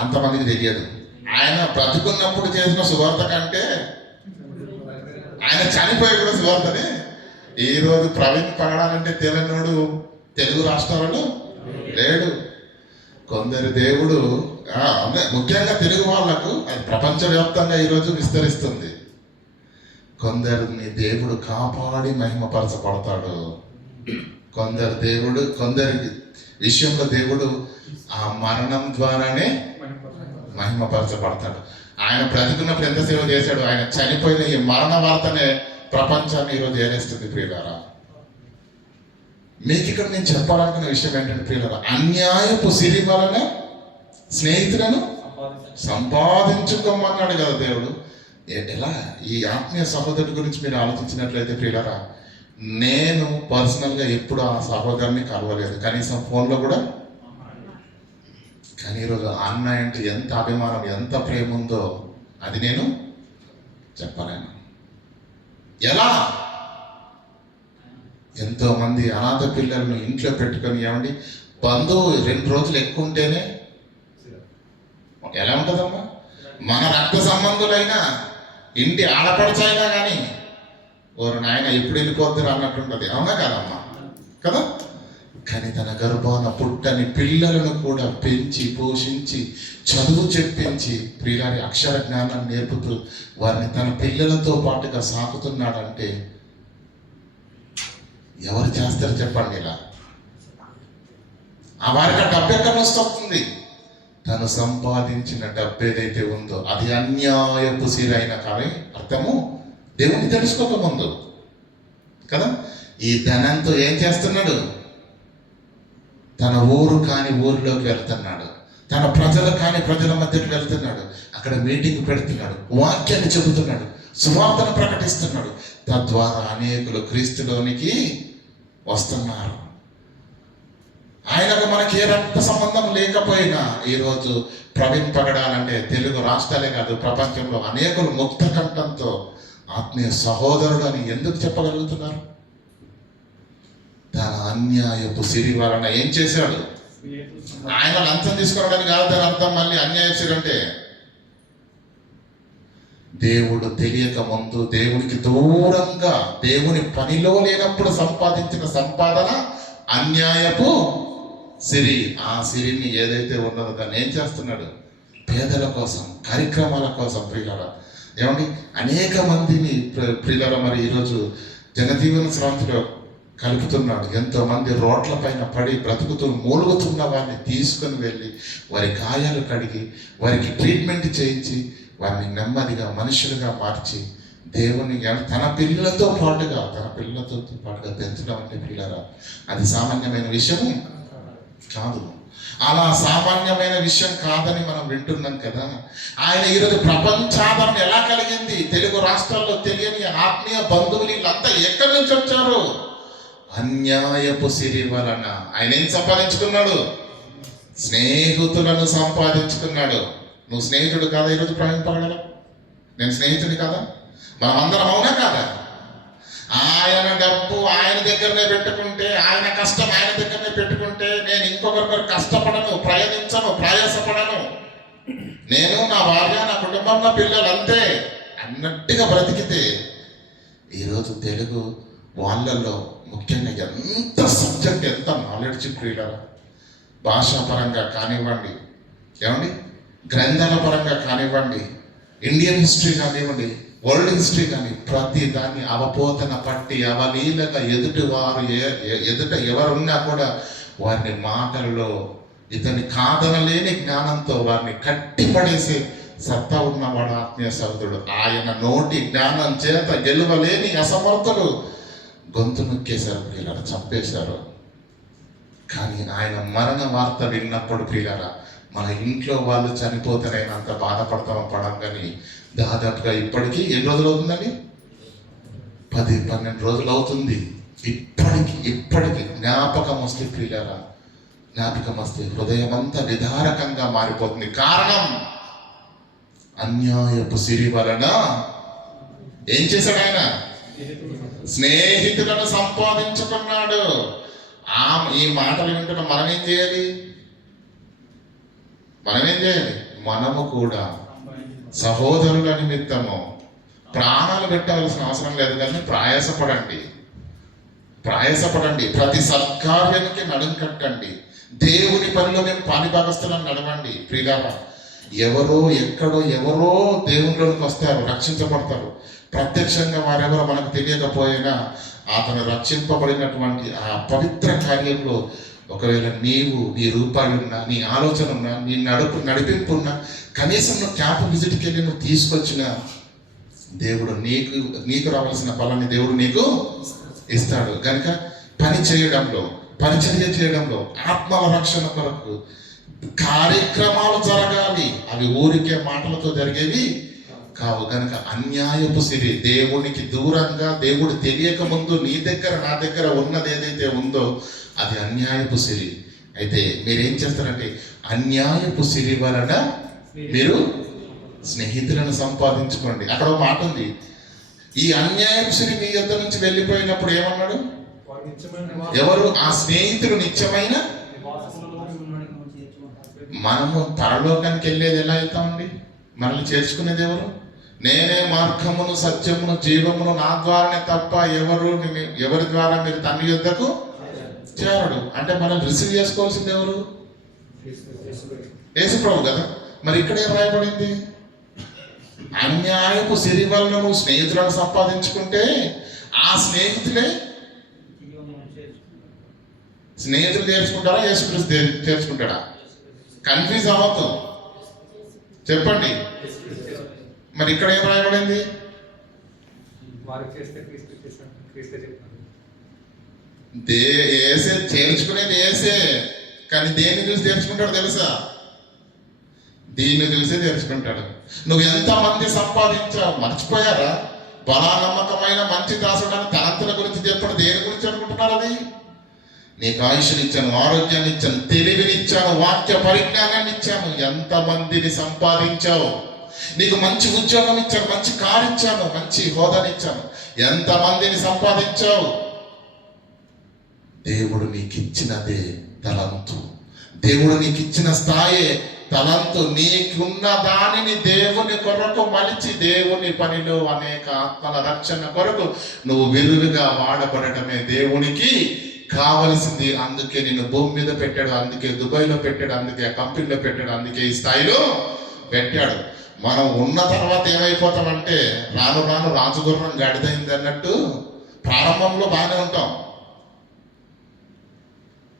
అంతమందికి తెలియదు. ఆయన బ్రతుకున్నప్పుడు చేసిన సువార్త కంటే ఆయన చనిపోయి కూడా సువార్తనే. ఈరోజు ప్రవీణ్ పగడాలంటే తెలియనోడు తెలుగు రాష్ట్రాలలో లేడు. కొందరు దేవుడు ముఖ్యంగా తెలుగు వాళ్లకు అది ప్రపంచవ్యాప్తంగా ఈరోజు విస్తరిస్తుంది. కొందరిని దేవుడు కాపాడి మహిమపరచబడతాడు. కొందరి విషయంలో దేవుడు ఆ మరణం ద్వారానే మహిమపరచబడతాడు. ఆయన బ్రతికున్నప్పుడు ఎంత సేవ చేశాడు. ఆయన చనిపోయిన ఈ మరణ వార్తనే ప్రపంచాన్ని ఈరోజు ఏరేస్తుంది. ప్రియులారా, మీకు ఇక్కడ నేను చెప్పాలనుకున్న విషయం ఏంటంటే, ప్రియులారా, అన్యాయపు సిరి వలన స్నేహితులను సంపాదించుకోమన్నాడు కదా దేవుడు. ఎలా? ఈ ఆత్మీయ సహోదరుడి గురించి మీరు ఆలోచించినట్లయితే ప్రియులారా, నేను పర్సనల్గా ఎప్పుడు ఆ సహోదరుని కలవలేదు, కనీసం ఫోన్లో కూడా. కానీ ఈరోజు అన్న అంటే ఎంత అభిమానం, ఎంత ప్రేమ ఉందో అది నేను చెప్పలేను. ఎలా? ఎంతో మంది అనాథ పిల్లలను ఇంట్లో పెట్టుకొని ఏమండి బంధువు 2 రోజులు ఎక్కువ ఉంటేనే ఎలా ఉంటుందమ్మా? మన రక్త సంబంధులైనా ఇంటి ఆడపడచైనా కానీ ఓరు నాయన ఎప్పుడు వెళ్ళిపోతారు అన్నట్టుంటది. అవునా కాదమ్మా? కదా. కానీ తన గర్భాన పుట్టని పిల్లలను కూడా పెంచి పోషించి చదువు చెప్పించి ప్రియులారి అక్షర జ్ఞానం నేర్పుతూ వారిని తన పిల్లలతో పాటుగా సాకుతున్నాడంటే ఎవరు చేస్తారు చెప్పండి? ఇలా ఆ వారికి డబ్బు ఎక్కడ వస్తుంది? తను సంపాదించిన డబ్బు ఏదైతే ఉందో అది అన్యాయపు సిరైన కానీ అర్థము దేవుని తెలుసుకోక ముందు కదా. ఈ ధనంతో ఏం చేస్తున్నాడు? తన ఊరు కాని ఊరిలోకి వెళ్తున్నాడు, తన ప్రజలు కాని ప్రజల మధ్యకి వెళ్తున్నాడు, అక్కడ మీటింగ్ పెడుతున్నాడు, వాక్యాన్ని చెబుతున్నాడు, సువార్తను ప్రకటిస్తున్నాడు. తద్వారా అనేకులు క్రీస్తులోనికి వస్తున్నారు. ఆయనకు మనకి ఏ రక్త సంబంధం లేకపోయినా ఈరోజు ప్రవీణ్ పగడాలంటే తెలుగు రాష్ట్రాలే కాదు ప్రపంచంలో అనేకులు ముక్త కంఠంతో ఆత్మీయ సహోదరుడు అని ఎందుకు చెప్పగలుగుతున్నారు? తన అన్యాయపు సిరి వలన ఏం చేశాడు? ఆయన లంచం తీసుకోవడానికి కాదు దాని అర్థం. మళ్ళీ అన్యాయపు సిరి అంటే దేవుడు తెలియక ముందు దేవునికి దూరంగా దేవుని పనిలో లేనప్పుడు సంపాదించిన సంపాదన అన్యాయపు సిరి. ఆ సిరిని ఏదైతే ఉన్నదో దాన్ని ఏం చేస్తున్నాడు? పేదల కోసం, కార్యక్రమాల కోసం ప్రియులారా ఏమండి అనేక మందిని ప్రియులారా మరి ఈరోజు జనజీవన స్రవంతిలో కలుపుతున్నాడు. ఎంతో మంది రోడ్ల పైన పడి బ్రతుకుతూ మూలుగుతున్న వారిని తీసుకొని వెళ్ళి వారి గాయాలు కడిగి వారికి ట్రీట్మెంట్ చేయించి వారిని నెమ్మదిగా మనుషులుగా మార్చి దేవుని తన పిల్లలతో పాటుగా పెంచడం అంటే పిల్లరా అది సామాన్యమైన విషయం కాదు. అలా సామాన్యమైన విషయం కాదని మనం వింటున్నాం కదా. ఆయన ఈరోజు ప్రపంచాదరణ ఎలా కలిగింది? తెలుగు రాష్ట్రాల్లో తెలియని ఆత్మీయ బంధువులు వీళ్ళంతా ఎక్కడి నుంచి వచ్చారు? అన్యాయపు సిరి వలన. ఆయన ఏం సంపాదించుకున్నాడు? స్నేహితులను సంపాదించుకున్నాడు. నువ్వు స్నేహితుడు కాదా? ఈరోజు ప్రవీణ్ పగడాల నేను స్నేహితుడి కాదా? మనం అందరం అవునా కాదా? ఆయన డబ్బు ఆయన దగ్గరనే పెట్టుకుంటే, ఆయన కష్టం ఆయన దగ్గరనే పెట్టుకుంటే నేను ఇంకొకరికొకరు కష్టపడను, ప్రయాణించను, ప్రయాసపడను. నేను నా భార్య నా కుటుంబంలో పిల్లలు అంతే అన్నట్టుగా బ్రతికితే ఈరోజు తెలుగు వాళ్ళల్లో ముఖ్యంగా ఎంత సబ్జెక్ట్ ఎంత నాలెడ్జ్ ప్రియులరా భాషాపరంగా కానివ్వండి, ఏమండి గ్రంథాల పరంగా కానివ్వండి, ఇండియన్ హిస్టరీ కానివ్వండి, వరల్డ్ హిస్టరీ కానీ ప్రతి దాన్ని అవపోతన పట్టి అవలీలగా ఎదుట ఎవరున్నా కూడా వారిని మాటల్లో ఇతని కాదనలేని జ్ఞానంతో వారిని కట్టిపడేసే సత్తా ఉన్నవాడు ఆత్మీయ సహోదరుడు. ఆయన నోటి జ్ఞానం చేత గెలవలేని అసమర్థులు గొంతు నొక్కేశారు ప్రియులారా, చంపేశారు. కానీ ఆయన మరణ వార్త విన్నప్పుడు ప్రియులారా మన ఇంట్లో వాళ్ళు చనిపోతేనైనా అంత బాధపడతాం పడం. కానీ దాదాపుగా ఇప్పటికీ ఎన్ని రోజులు అవుతుందండి? 10-12 రోజులు అవుతుంది. ఇప్పటికి జ్ఞాపకం వస్తే ప్రియులారా, జ్ఞాపకం వస్తే హృదయం అంతా విదారకంగా మారిపోతుంది. కారణం అన్యాయపు సిరి వలన ఏం చేశాడు? ఆయన స్నేహితులను సంపాదించుకున్నాడు. ఈ మాటలు వింటున్న మనం ఏం చేయాలి? మనము కూడా సహోదరుల నిమిత్తము ప్రాణాలు పెట్టవలసిన అవసరం లేదు, కానీ ప్రయాసపడండి, ప్రతి సత్కార్యానికి నడుం కట్టండి, దేవుని పనిలో మేము పాలిభాగస్తులను నడవండి. ప్రియులారా ఎవరో ఎక్కడో ఎవరో దేవునిలోకి వస్తారు, రక్షించబడతారు. ప్రత్యక్షంగా వారెవరో మనకు తెలియకపోయినా అతను రక్షింపబడినటువంటి ఆ పవిత్ర కార్యంలో ఒకవేళ నీవు నీ రూపాయి ఉన్నా, నీ ఆలోచన ఉన్నా, నీ నడిపింపు ఉన్నా, కనీసం నువ్వు క్యాంప్ విజిట్కి వెళ్ళి నువ్వు తీసుకొచ్చిన దేవుడు నీకు రావాల్సిన ఫలాన్ని దేవుడు నీకు ఇస్తాడు. కనుక పరిచర్య చేయడంలో ఆత్మల రక్షణ కొరకు కార్యక్రమాలు జరగాలి. అవి ఊరికే మాటలతో జరిగేవి కావు. కనుక అన్యాయపు సిరి దేవునికి దూరంగా, దేవుడు తెలియక ముందు నీ దగ్గర నా దగ్గర ఉన్నది ఏదైతే ఉందో అది అన్యాయపు సిరి. అయితే మీరేం చేస్తారంటే అన్యాయపు సిరి వలన మీరు స్నేహితులను సంపాదించుకోండి. అక్కడ ఒక మాట ఉంది, ఈ అన్యాయపు సిరి మీ యొద్ద నుంచి వెళ్ళిపోయినప్పుడు ఏమన్నాడు? వారు నిత్యమైన నివాసం ఎవరు? ఆ స్నేహితులు నిత్యమైన. నివాసములలో మిమ్మల్ని చేర్చుకుంటారు. మనము పరలోకానికి వెళ్ళేది ఎలా అవుతామండి? మనల్ని చేర్చుకునేది ఎవరు? నేనే మార్గమును సత్యమును జీవమును, నా ద్వారానే తప్ప ఎవరి ద్వారా మీరు తండ్రి యొద్దకు చేరడు. అంటే మనం రిసీవ్ చేసుకోవాల్సింది ఎవరు? యేసు ప్రభు కదా. మరి ఇక్కడ ఏం రాయబడింది? అన్యాయపు సిరి వలన నువ్వు స్నేహితులను సంపాదించుకుంటే ఆ స్నేహితులే స్నేహితులు చేర్చుకుంటారా, యేసుక్రీస్తు చేర్చుకుంటాడా? కన్ఫ్యూజ్ అవ్వద్దు, చెప్పండి. మరి ఇక్కడ ఏం రాయబడింది? వారికి చేస్తే క్రీస్తే చెప్తాను. ఏసే చేర్చుకునేది ఏసే, కానీ దేన్ని చూసి చేర్చుకుంటాడు తెలుసా? దీన్ని చూసే తెరుచుకుంటాడు. నువ్వు ఎంతమంది సంపాదించావు మర్చిపోయారా? బలా నమ్మకమైన మంచి దాసుడని తలంతుల గురించి చెప్పడం దేని గురించి అనుకుంటున్నారు? అది నీకు ఆయుష్ని ఇచ్చాను, ఆరోగ్యాన్ని ఇచ్చాను, తెలివినిచ్చాను, వాక్య పరిజ్ఞానాన్ని ఇచ్చాను. ఎంతమందిని సంపాదించావు? నీకు మంచి ఉద్యోగం ఇచ్చాను, మంచి కారు ఇచ్చాను, మంచి హోదాని ఇచ్చాను. ఎంతమందిని సంపాదించావు? దేవుడు నీకు ఇచ్చినదే తలంతు, దేవుడు నీకు ఇచ్చిన స్థాయే తలంతు. నీకున్న దానిని దేవుని కొరకు మలిచి దేవుని పనిలో అనేక ఆత్మల రక్షణ కొరకు నువ్వు విరివిగా వాడబడటమే దేవునికి కావలసింది. అందుకే నిన్ను భూమి మీద పెట్టాడు, అందుకే దుబాయ్లో పెట్టాడు, అందుకే కంపెనీలో పెట్టాడు, అందుకే ఈ స్థాయిలో పెట్టాడు. మనం ఉన్న తర్వాత ఏమైపోతామంటే రాను రాను రాజగుర్రం గడిదైంది అన్నట్టు ప్రారంభంలో బాగానే ఉంటాం,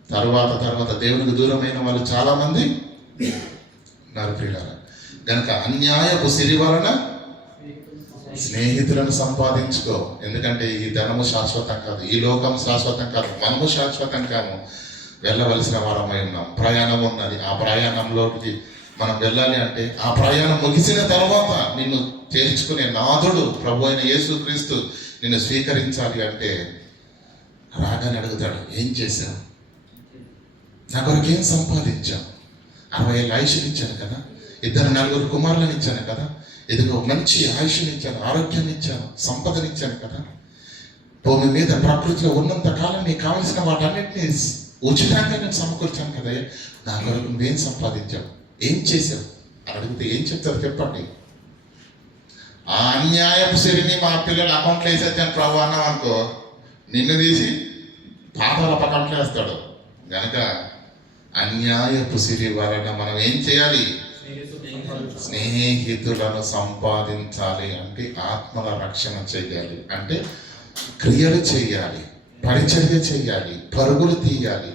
తర్వాత దేవునికి దూరమైన వాళ్ళు చాలా మంది ఉన్నారు ప్రియులారా. కనుక అన్యాయపు సిరి వలన స్నేహితులను సంపాదించుకో. ఎందుకంటే ఈ ధనము శాశ్వతం కాదు, ఈ లోకం శాశ్వతం కాదు, మనము శాశ్వతం కాము. వెళ్ళవలసిన వారమై ఉన్నాం, ప్రయాణం ఉన్నది. ఆ ప్రయాణంలోకి మనం వెళ్ళాలి అంటే ఆ ప్రయాణం ముగిసిన తర్వాత నిన్ను చేర్చుకునే నాథుడు ప్రభు అయిన యేసుక్రీస్తు నిన్ను స్వీకరించాలి అంటే రాగానే అడుగుతాడు, ఏం చేశావు? నా కొరకు ఏం సంపాదించావు? 60 ఏళ్ళ ఆయుష్ని ఇచ్చాను కదా, 2-4 కుమారులను ఇచ్చాను కదా, ఇదిగో మంచి ఆయుష్ని ఇచ్చాను, ఆరోగ్యాన్ని ఇచ్చాను, సంపదనిచ్చాను కదా, భూమి మీద ప్రకృతిలో ఉన్నంత కాలం నీకు కావలసిన వాటన్నిటిని ఉచితంగా నేను సమకూర్చాను కదా. నా కొరకు నువ్వేం సంపాదించావు, ఏం చేశావు అని అడిగితే ఏం చెప్తారు చెప్పండి? ఆ అన్యాయపు సిరిని మా పిల్లలు అకౌంట్లో వేసేద్దాను ప్రభు అన్నాం అనుకో, నిన్ను తీసి పాతాల అకౌంట్లో వేస్తాడు. కనుక అన్యాయపు సిరి వలన మనం ఏం చేయాలి? స్నేహితులను సంపాదించాలి. అంటే ఆత్మల రక్షణ చేయాలి, అంటే క్రియలు చేయాలి, పరిచర్య చేయాలి, పరుగులు తీయాలి.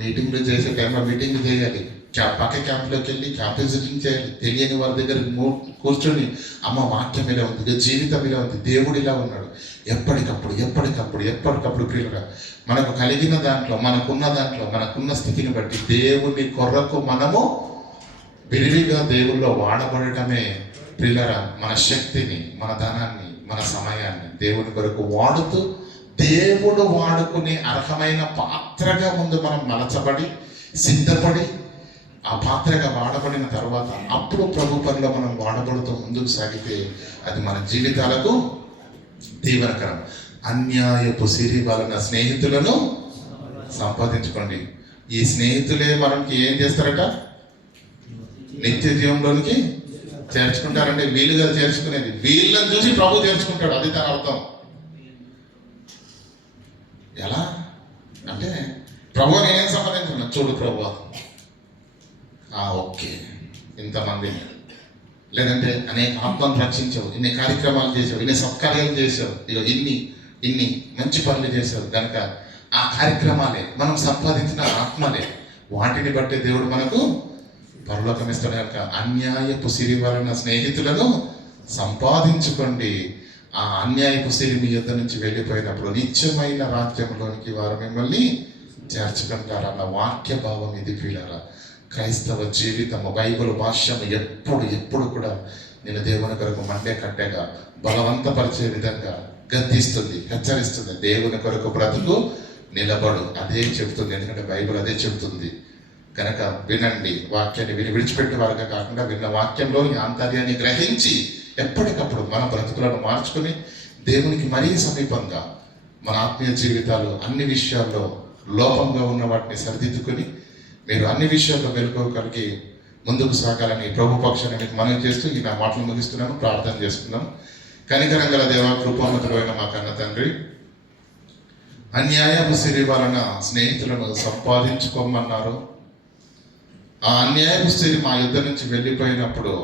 మీటింగ్లు చేసే టైంలో మీటింగ్లు చేయాలి, పక్క క్యాంపులోకి వెళ్ళి క్యాంప్ విజిటింగ్ చేయాలి, తెలియని వారి దగ్గర కూర్చొని అమ్మ వాక్యం ఇలా ఉంది, జీవితం ఇలా ఉంది, దేవుడు ఇలా ఉన్నాడు. ఎప్పటికప్పుడు ప్రియులుగా మనకు కలిగిన దాంట్లో, మనకున్న దాంట్లో, మనకున్న స్థితిని బట్టి దేవుని కొరకు మనము విరివిగా దేవుల్లో వాడబడటమే ప్రియులరా. మన శక్తిని, మన ధనాన్ని, మన సమయాన్ని దేవుని కొరకు వాడుతూ దేవుడు వాడుకునే అర్హమైన పాత్రగా ముందు మనం మలచబడి సిద్ధపడి ఆ పాత్రగా వాడబడిన తర్వాత అప్పుడు ప్రభు పనిలో మనం వాడబడుతూ ముందుకు సాగితే అది మన జీవితాలకు దీవెనకరం. అన్యాయపు సిరి వలన స్నేహితులను సంపాదించుకోండి. ఈ స్నేహితులే మనకి ఏం చేస్తారట? నిత్య జీవంలోనికి చేర్చుకుంటారండి. వీలుగా చేర్చుకునేది, వీళ్ళని చూసి ప్రభు చేర్చుకుంటాడు. అది దాని అర్థం. ఎలా అంటే ప్రభు నేనేం సంపాదించుకున్నా చూడు ప్రభు, ఓకే ఇంతమందిని, లేదంటే అనేక ఆత్మను రక్షించావు, ఇన్ని కార్యక్రమాలు చేసావు, ఇన్ని సత్కార్యాలు చేసావు, ఇన్ని మంచి పనులు చేసావు. కనుక ఆ కార్యక్రమాలే మనం సంపాదించిన ఆత్మలే, వాటిని బట్టి దేవుడు మనకు పరలోకం ఇస్తాడు. కనుక అన్యాయపు సిరి వలన స్నేహితులను సంపాదించుకోండి. ఆ అన్యాయపు సిరి మీ యుద్ధ నుంచి వెళ్ళిపోయినప్పుడు నిత్యమైన రాజ్యంలోనికి వారు మిమ్మల్ని చేర్చుకుంటారన్న వాక్య భావం ఇది ప్రియులారా. క్రైస్తవ జీవితము, బైబిల్ భాష్యము ఎప్పుడు కూడా నేను దేవుని కొరకు మండే కట్టెగా బలవంతపరిచే విధంగా గద్దిస్తుంది, హెచ్చరిస్తుంది. దేవుని కొరకు బ్రతుకు, నిలబడు, అదే చెబుతుంది. ఎందుకంటే బైబిల్ అదే చెబుతుంది. కనుక వినండి, వాక్యాన్ని విడిచిపెట్టే వారుగా కాకుండా విన్న వాక్యంలోని ఆంతర్యాన్ని గ్రహించి ఎప్పటికప్పుడు మన బ్రతుకులను మార్చుకుని దేవునికి మరీ సమీపంగా మన ఆత్మీయ జీవితాలు అన్ని విషయాల్లో లోపంగా ఉన్న వాటిని సరిదిద్దుకుని మీరు అన్ని విషయాల్లో వెలుకోగలిగి ముందుకు సాగాలని ప్రభు పక్షాన్ని మీకు మనవి చేస్తూ ఈ నా మాటలు ముగిస్తున్నాను. ప్రార్థన చేసుకుందాం. కనికరం గల దేవ, కృపామతుడైన మా కన్న తండ్రి, అన్యాయపు సిరి వలన స్నేహితులను సంపాదించుకోమన్నారు. ఆ అన్యాయపు సిరి మా యుద్ధ నుంచి వెళ్ళిపోయినప్పుడు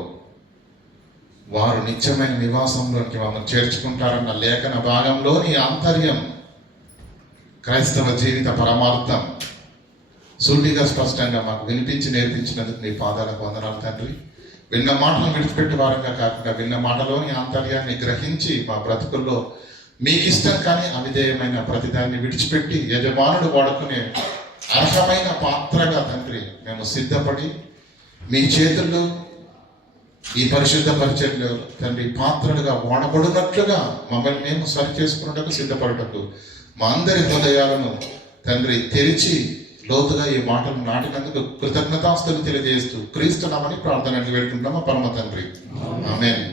వారు నిత్యమైన నివాసంలోకి మమ్మల్ని చేర్చుకుంటారన్న లేఖన భాగంలోని ఆంతర్యం, క్రైస్తవ జీవిత పరమార్థం సూటిగా స్పష్టంగా మాకు వినిపించి నేర్పించినందుకు మీ పాదాలకు వందనాలు తండ్రి. విన్న మాటలు విడిచిపెట్టి వారంగా కాకుండా విన్న మాటలోని ఆంతర్యాన్ని గ్రహించి మా బ్రతుకుల్లో మీకు ఇష్టం కానీ అవిధేయమైన ప్రతిదాన్ని విడిచిపెట్టి యజమానుడు వాడుకునే అర్హమైన పాత్రగా తండ్రి మేము సిద్ధపడి మీ చేతుల్లో ఈ పరిశుద్ధ పరిచర్లో తండ్రి పాత్రలుగా వాడబడినట్లుగా మమ్మల్ని మేము సరి చేసుకున్నట్టుకు సిద్ధపడటకు మా అందరి హృదయాలను తండ్రి తెరిచి లోతుగా ఈ మాటలు నాటినందుకు కృతజ్ఞతాస్తులు తెలియజేస్తూ క్రీస్తు నామని ప్రార్థన వేడుకుంటున్నాము పరమ తండ్రి. ఆమేన్.